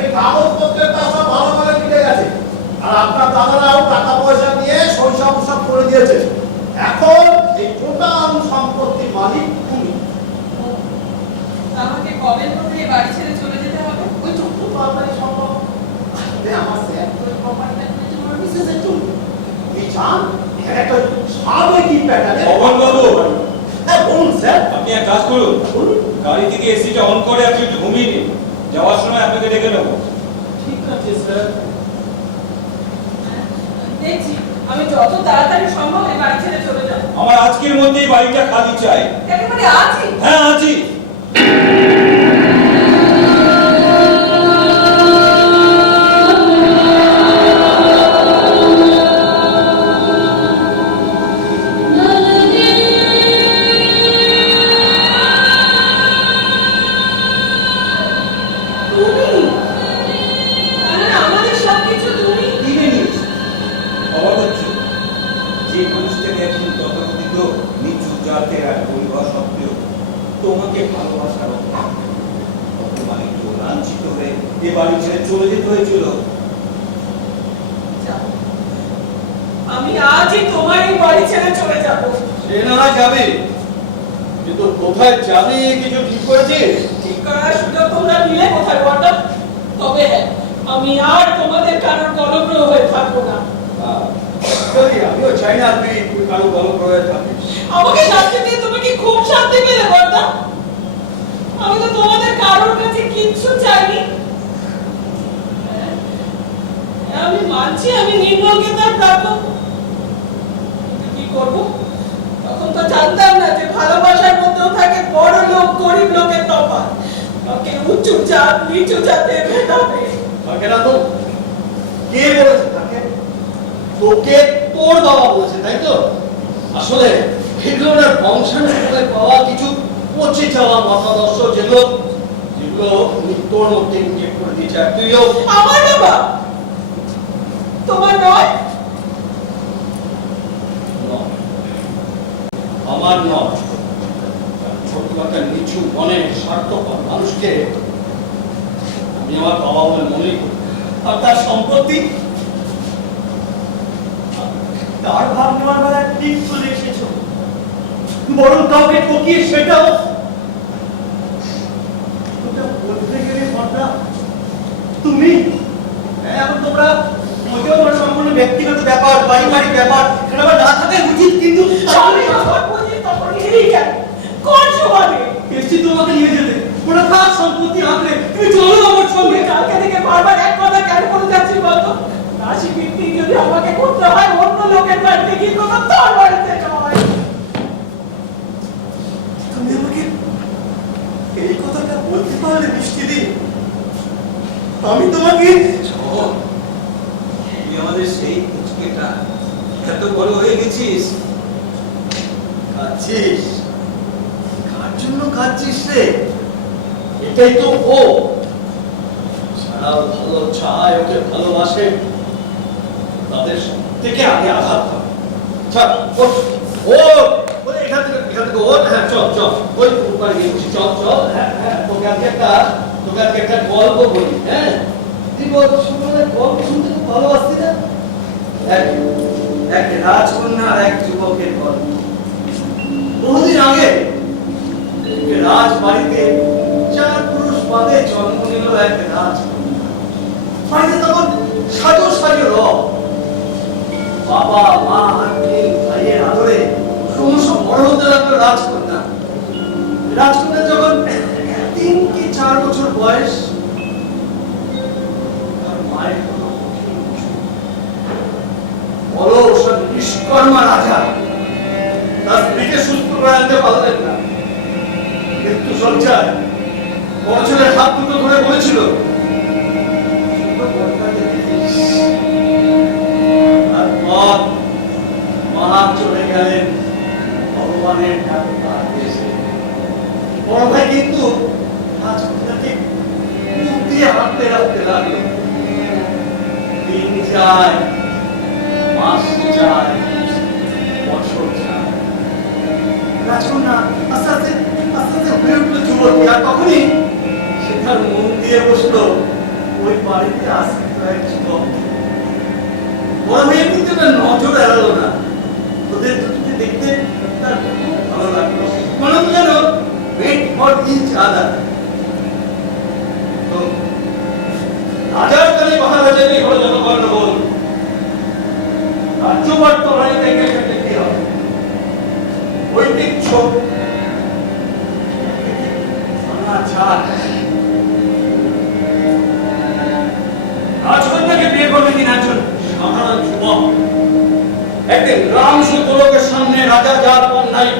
এই কাগজপত্রের সব ভালো ভালো মিটে গেছে, আর আপনার দাদারাও টাকা পয়সা নিয়ে সরিষা পোশাক করে দিয়েছে। এখন এই টোটাল সম্পত্তির মালিক তুমি। আমাকে কবের মধ্যে এই বাড়ি ছেড়ে চলে যেতে হবে? ওই ছোট্ট তাড়াতাড়ি সম্ভব। আসলে আমার স্যার তো এই প্রপার্টিটা কিনেছে আমার মিসেসের জন্য। এই চান এখানে একটা সাবেকি প্যাটার্নে পবন বাবু। হ্যাঁ বলুন স্যার। আপনি এক কাজ করুন, বলুন। গাড়ি থেকে এসিটা অন করে আপনি একটু ঘুমিয়ে নিন। যাওয়ার সময় আপনাকে ডেকে নেবো। ঠিক আছে স্যার। দেখছি আমি যত তাড়াতাড়ি সম্ভব এই বাড়ি ছেড়ে চলে যাব। আমার আজকের মধ্যেই বাড়িটা খালি চাই। একেবারে আজই? হ্যাঁ আজই। তুমি? মানে আমাদের সবকিছু তুমি? কিনে নিয়েছি। অবাক হচ্ছে, যে মানুষটাকে একজন তথাকথিত নিচু জাতের আর পরিবার সত্ত্বেও তোমাকে ভালোবাসার অপমানিত লাঞ্ছিত হয়ে এ বাড়ি ছেড়ে চলে যেতে হয়েছিল। যাও। আমি আজই তোমার এই বাড়ি ছেড়ে চলে যাব। সে না হয় যাবে, কিন্তু কোথায় যাবে কিছু ঠিক করেছিস? ঠিক করার সুযোগ তোমরা নিলে কোথায় বলতো? তবে হ্যাঁ, আমি আর তোমাদের কারোর গলগ্রহ হয়ে থাকবো না। আমিও চাই না তুই কারো গল্প করে থাকিস। আমাকে শান্তি দিয়ে তুমি কি খুব শান্তি পেলে বলতো? আমি তো তোমাদের কারোর কাছে কিচ্ছু চাইনি। হ্যাঁ, আমি মানছি আমি নির্মলকে তার প্রাপ্য। কিন্তু কি করবো? তখন তো জানতাম না যে ভালোবাসার মধ্যেও থাকে বড় লোক গরিব লোকের তফাৎ। ওকে উঁচু জাত নিচু জাতের ভেদাভেদ। থাকে না তো? কে বলেছে তাকে? তোকে তোর বাবা বলেছে, তাই তো? আসলে হিটলারের বংশানুক্রমে পাওয়া কিছু পচে যাওয়া মতাদর্শ যেগুলো উনি তোর মধ্যে ইনজেক্ট করে দিয়েছে, আর তুইও। আমার বাবা তোমার নয়? আমার নয়। ছোট্ট একটা নিচু মনে স্বার্থপর মানুষকে আমি আমার বাবা বলে মনে করি। আর তার সম্পত্তি, তার ভাব নেওয়ার বেলা ঠিক চলে এসেছো, বরং কাউকে ঠকিয়ে সেটাও ওটা বলতে গেলে ঘটনা তুমি। এখন তোমরা ওইটাও তোমার সম্পূর্ণ ব্যক্তিগত ব্যাপার, পারিবারিক ব্যাপার, সেটা আবার না থাকাই উচিত। কিন্তু আমি যখন বুঝি তখন এই কেন কোন সময় এসছি তোমাকে নিয়ে যেতে, ওটা কার সম্পত্তি আঁকড়ে তুমি চলো আমার সঙ্গে। কালকে থেকে বারবার এক কথা কেন বলে যাচ্ছি বলতো? রাশি বৃত্তি যদি আমাকে করতে হয় অন্য লোকের বাড়িতে গিয়ে করবো, তোর বাড়িতে নয়। তুমি আমাকে এই কথাটা বলতে পারলে মিষ্টি দি? আমি তোমাকে তুই আমাদের সেই পুচকেটা, এত বড় হয়ে গেছিস। খাচ্ছিস? কার জন্য খাচ্ছিস রে? এটাই তো ও। সারা ভালো চায়, ওকে ভালোবাসে, তাদের থেকে আগে আঘাত করে। চল ওঠ, ওঠ, এখান থেকে ওঠ। হ্যাঁ চল চল, ওই উপরে গিয়ে বসি। চল চল। হ্যাঁ হ্যাঁ, তোকে আজকে একটা গল্প বলি। হ্যাঁ তুই গল্প শুনলে, গল্প শুনতে খুব ভালোবাসতি না? এক রাজকন্যা আর এক যুবকের গল্প। বহুদিন আগে রাজবাড়িতে 4 পুরুষ বাদে জন্ম নিল এক রাজকন্যা। বাড়িতে তখন সাজো সাজো রব। রাজকন্যা। রাজকন্যা যখন 3 কি 4 বছর বয়স, তার মায়ের কোনো কঠিন অসুখ। অলস আর নিষ্কর্মা রাজা তার স্ত্রীকে সুস্থ করে আনতে পারলেন না। মৃত্যু সজ্জায় বড় ছেলের হাত দুটো ধরে বলেছিল, তারপর মা চলে গেলেন ভগবানের ডাকে পা দিয়েছে। বড় ভাই কিন্তু রাজকন্যাকে মুখ দিয়ে হাঁটতে রাখতে লাগলো। দিন যায়, মাস যায়, বছর যায়। রাজকন্যা আস্তে আস্তে আস্তে আস্তে হয়ে উঠলো যুবতী। আর তখনই সে তার মন দিয়ে বসলো ওই বাড়িতে আশ্রিত এক যুবক। বড় ভাইয়ের কিন্তু তার নজর এড়ালো না। ওদের দুটোকে দেখতে তার খুব ভালো লাগলো। মনে হলো যেন wait for each other। তো রাজার কানে মহারাজারই হলো যত গণ্ডগোল। রাজ্যপাট তো বাড়িতে গেলে কি হবে? ঐতিহ্য রাজকন্যাকে বিয়ে করবে কিনা একজন সাধারণ যুবক। একদিন রামসুতলোকের সামনে রাজা যার কন্যাই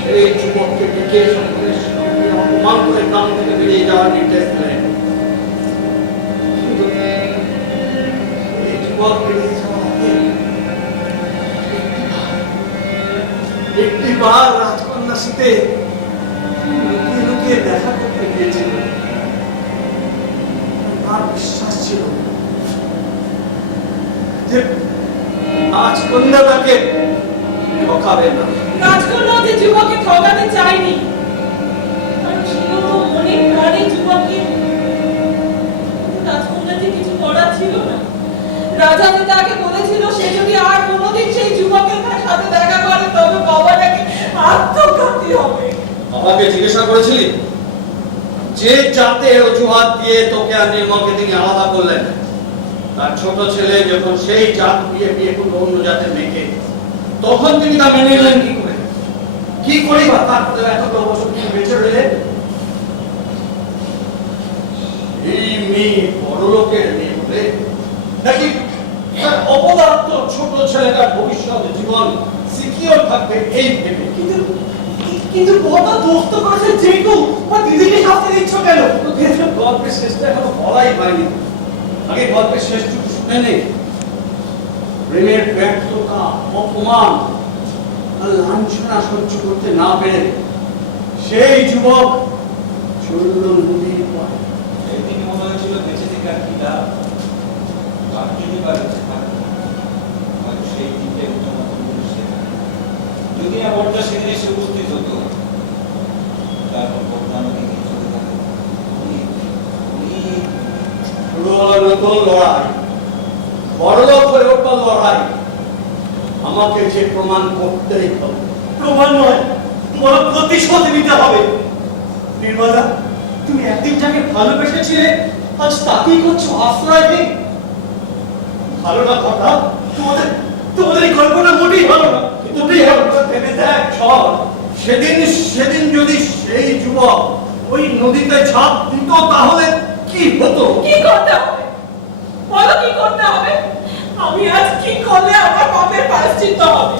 সেই যুবককে ডেকে সকলের সামনে অপমান করে গ্রাম থেকে বেরিয়ে যাওয়ার নির্দেশ দিলেন। কিন্তু এই যুবক বেরিয়ে যাওয়ার আগে একটিবার রাজকন্যার সাথে লুকিয়ে লুকিয়ে দেখা করতে গিয়েছিল। তার বিশ্বাস ছিল যে রাজকন্যা তাকে ঠকাবে না। রাজকন্যা যে যুবককে ঠকাতে চায়নি, আর ছিল তো মনে প্রাণে যুবককে। রাজকন্যা যে কিছু করার ছিল না। রাজা যে তাকে বলেছিল সে যদি আর কোনোদিন সেই যুবকের সাথে দেখা করে তবে বাবা নাকি আত্মঘাতী হবে। বাবাকে জিজ্ঞাসা করেছিলি যে জাতের অজুহাত দিয়ে তোকে আর নির্মলকে তিনি আলাদা করলেন? তার ছোট ছেলে যখন সেই জাত বিয়ে করলো অন্য জাতের মেয়েকে, তখন তিনি তা মেনে নিলেন কি করে? কি করি বা তার এত বছর তিনি বেঁচে রইলেন? এই মেয়ে বড়লোকের মেয়ে বলে নাকি তার অপদার্থ ছোট ছেলেটার ভবিষ্যৎ জীবন সিকিউর থাকবে এই ভেবে? কিন্তু কত দোস্ত করেছে যেটু বা দিদিকে শাস্তি দিচ্ছ কেন? গল্পের শেষটা এখনো বলাই হয়নি। আগে গল্পের শেষটুকু শুনে নেই। প্রেমের ব্যর্থতা, অপমান আর লাঞ্ছনা সহ্য করতে না পেরে সেই যুবক চলল নদীর পাড়ে। সেদিন মনে হয়েছিল বেঁচে থেকে আর কি লাভ, আর যদি বা বেঁচে থাকতো হয়তো সেই দিনটা যদি না বড়টা সেদিন এসে উপস্থিত হতো, তারপর বড়টা আমাকে চলে যেত। শুরু হলো নতুন লড়াই, বড়লোক হয়ে ওঠা লড়াই। আমাকে যে প্রমাণ করতেই হবে। প্রমাণ নয়, তোমার প্রতিশোধ নিতে হবে। নির্মলা, তুমি একদিন যাকে ভালোবেসেছিলে আজ তাকেই করছো আশ্রয় নেই। ভালো না কথা, তোমাদের তোমাদের এই কল্পনা মোটেই ভালো না। মোটেই ভালো না। ভেবে দেখ সব, সেদিন যদি সেই যুবক ওই নদীতে ঝাঁপ দিত তাহলে কি হতো? কি করতে হবে বলো? কি করতে হবে? আমি আজ কি করলে আমার পাপের প্রায়শ্চিত্ত হবে?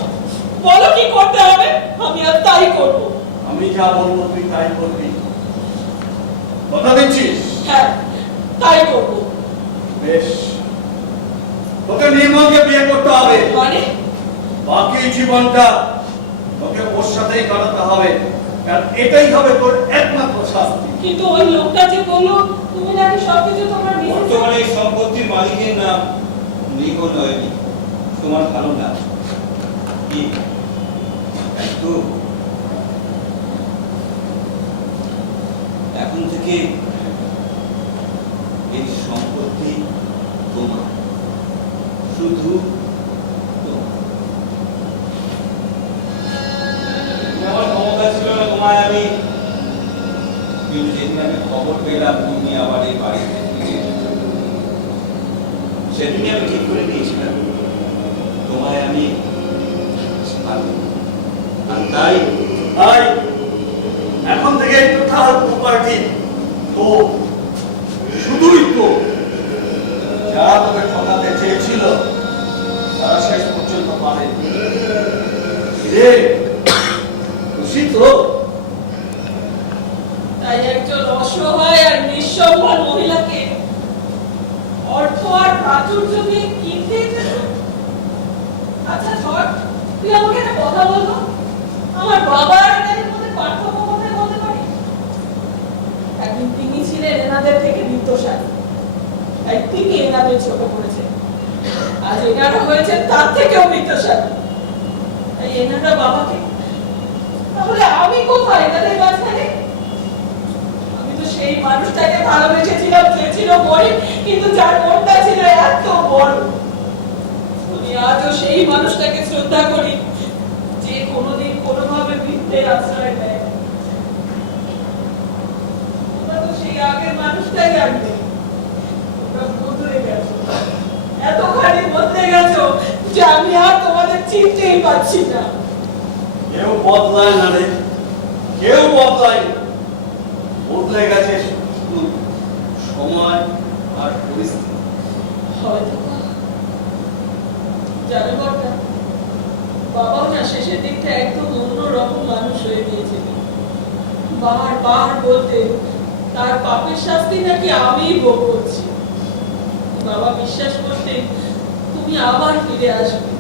বলো কি করতে হবে? আমি আজ তাই করব। আমি যা বলবো তুই তাই বলবি, কথা দিচ্ছিস? হ্যাঁ, তাই করব। বেশ, তোকে নির্মলকে বিয়ে করতে হবে। মানে বাকি জীবনটা তোকে ওর সাথেই কাটাতে হবে, কারণ এটাই হবে তোর একমাত্র শাস্তি। কিন্তু ওই লোকটা যে বললো তুমি নাকি সবকিছু তোমার বর্তমানে এই সম্পত্তির মালিকের নাম মৃগ নয়নি, তোমার ভালো না কি? একটু এখন থেকে এই সম্পত্তি তোমার, শুধু আমার ক্ষমতা ছিল না তোমায় আমি, কিন্তু যেদিন আমি খবর পেলাম তুমি আবার এই বাড়িতে ফিরে এসেছো, সেদিনই আমি ঠিক করে নিয়েছিলাম তোমায় আমি ছাড়ব। আর তাই তাই এখন থেকে টোটাল প্রপার্টি তো শুধুই তো যারা তোকে ঠকাতে চেয়েছিল তারা শেষ পর্যন্ত পারে রে খুশি তো? তাই একজন অসহায় আর নিঃসম্বল মহিলাকে অর্থ আর প্রাচুর্য দিয়ে কিনতে এসেছো? আচ্ছা ধর, তুই আমাকে একটা কথা বলতো, আমার বাবা আর এনাদের মধ্যে পার্থক্য কোথায় বলতে পারি? একদিন তিনি ছিলেন এনাদের থেকে বিত্তশালী, তাই তিনি এনাদের ছোট করেছেন। আজ এনারা হয়েছে তার থেকেও বিত্তশালী, তাই এনারা বাবাকে। তাহলে আমি কোথায় এনাদের মাঝখানে? আমি তো সেই মানুষটাকে ভালোবেসেছিলাম যে ছিল গরিব, কিন্তু যার মনটা ছিল এত বড়। আমি আজও সেই মানুষটাকে শ্রদ্ধা করি যে কোনোদিন কোনোভাবে বৃত্তের আশ্রয় দেয়। তোমরা তো সেই আগের মানুষটাই জানবে। তোমরা বদলে গেছো, এতখানি বদলে গেছো যে আমি আর তোমাদের চিনতেই পারছি না। কেউ বদলায় না রে, কেউ বদলায় না। বদলে গেছে শুধু সময় আর পরিস্থিতি। হয়তো জানো কর্তা, বাবাও না শেষের দিকটা একদম অন্যরকম মানুষ হয়ে গিয়েছিল। বারবার বলতে তার পাপের শাস্তি নাকি আমিই ভোগ করছি। বাবা বিশ্বাস করতে তুমি আবার ফিরে আসবে,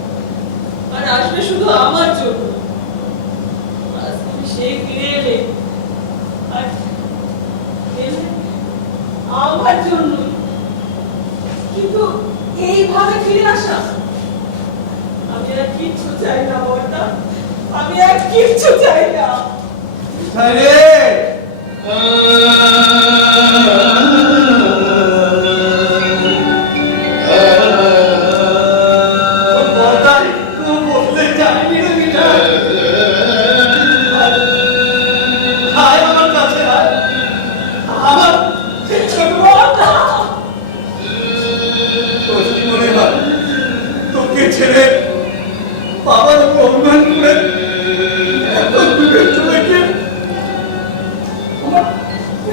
আর আসবে শুধু আমার জন্য। আজ তুমি সেই ফিরে এলে, আর এলে আমার জন্য। কিন্তু এইভাবে ফিরে আসা, আমি আর কিচ্ছু চাই না বর্দা, আমি আর কিচ্ছু চাই না। কোথায় রে? তোর বদলা একটু বদলে যায়নি রে মিঠাই। আয় আমার কাছে আয়, আমার সেই ছোট বর্দা! তোর কি মনে হয় তোকে ছেড়ে বাবার উপর অভিমান করে এত দূরে চলে গিয়ে আমার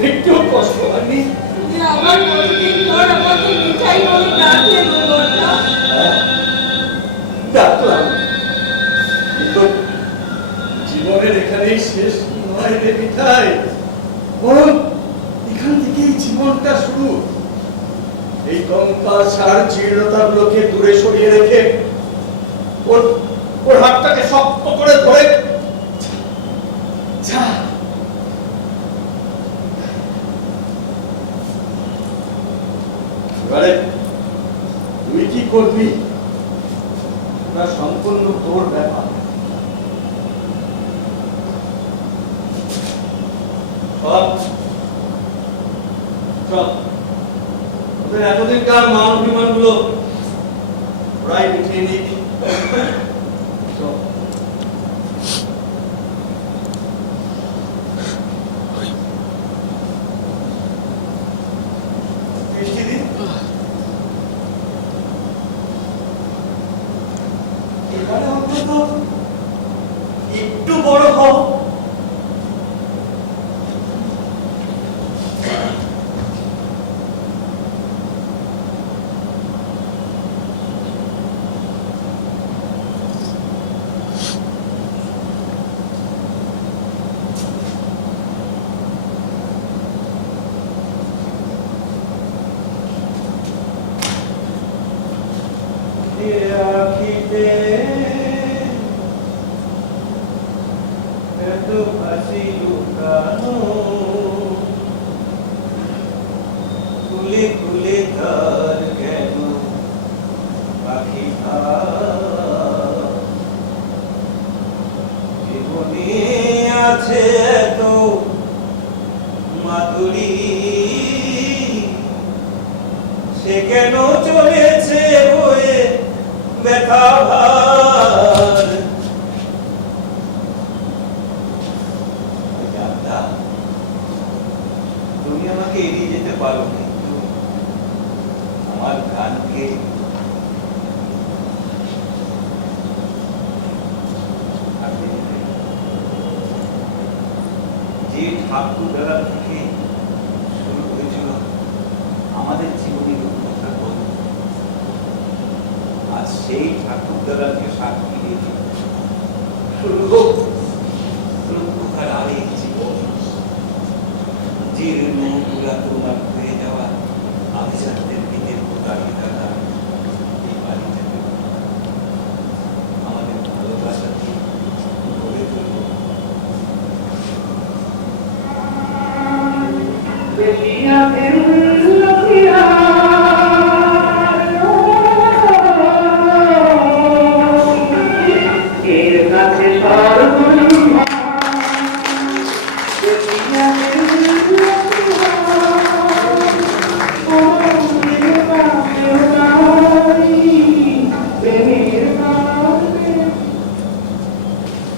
একটু কষ্ট হয়নি? তুমি আমার কতদিন পর আমাকে মিঠাই বলে ডাকলে গো বর্দা। ডাকলাম, কিন্তু জীবনের এখানেই শেষ নয় রে মিঠাই, বরং এখান থেকেই জীবনটা শুরু। এই কঙ্কাল সার জীর্ণতাগুলোকে দূরে সরিয়ে রেখে ওর ওর হাতটাকে শক্ত করে ধরে যা। এবারে তুই কি করবি ওটা সম্পূর্ণ তোর ব্যাপার। চল, ওদের এতদিনকার মান অভিমান গুলো ওরাই মিটিয়ে নিক। চল। মিষ্টি দি, এবারে অন্তত একটু বড় হও। আখিতে এত হাসি লুকানো, খুলে খুলে তার কেন পাখি জীবনে আছে এত মাধুরী, সে কেন চলেছে বয়ে ব্যথা ভার। তুমি আমাকে এড়িয়ে যেতে পারো, কিন্তু ঠাকুরবেলা থেকে শুরু হয়েছিল আমাদের জীবনের রূপকথার গল্প। আর সেই ঠাকুরবেলাকে সাক্ষী রেখে শুরু হোক রূপকথার আরেক জীবন, জীর্ণ পুরাতন আর হয়ে যাওয়া আভিজাতদের ভিতরে দাঁড়িয়ে থাকা এই বাড়িতে আমাদের ভালোবাসাকে গড়ে তুলব।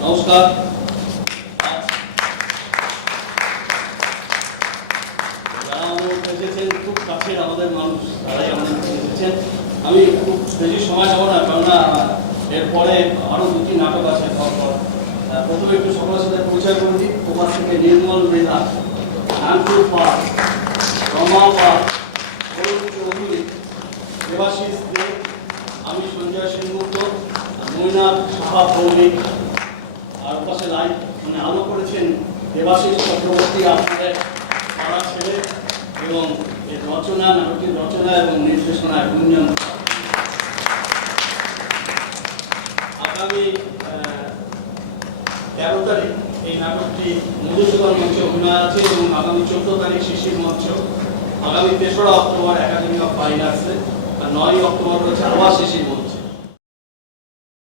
নমস্কার। যারা আমাদের এসেছেন খুব কাছের আমাদের মানুষ, তারাই আমাদের কাছে এসেছেন। আমি খুব বেশি সময় নেব না, কেননা এরপরে আরো দুটি নাটক আছে। প্রথমে একটু সকলের সাথে পরিচয় করে দিই। তোমার থেকে নির্মল মৃধা, শান্তু পাল, রমা পাল, অরুণ চৌধুরী, দেবাশিস দে, আমি সঞ্জয় সেনগুপ্ত, মৈনাক সাহা ভৌমিক। আর পাশে লাইট মানে আলো করেছেন দেবাশিস চক্রবর্তী, আপনাদের পাড়ার ছেলে, এবং এর রচনা, নাটকটির রচনা এবং নির্দেশনায় গুঞ্জন। আগামী 13 তারিখ এই নাটকটি মধুসূদন মঞ্চে অভিনয় আছে এবং আগামী 14 তারিখ শিশির মঞ্চ, আগামী 3রা অক্টোবর একাডেমি অফ ফাইন আর্টসে, আর 9ই অক্টোবর হচ্ছে আবার শিশির মঞ্চ।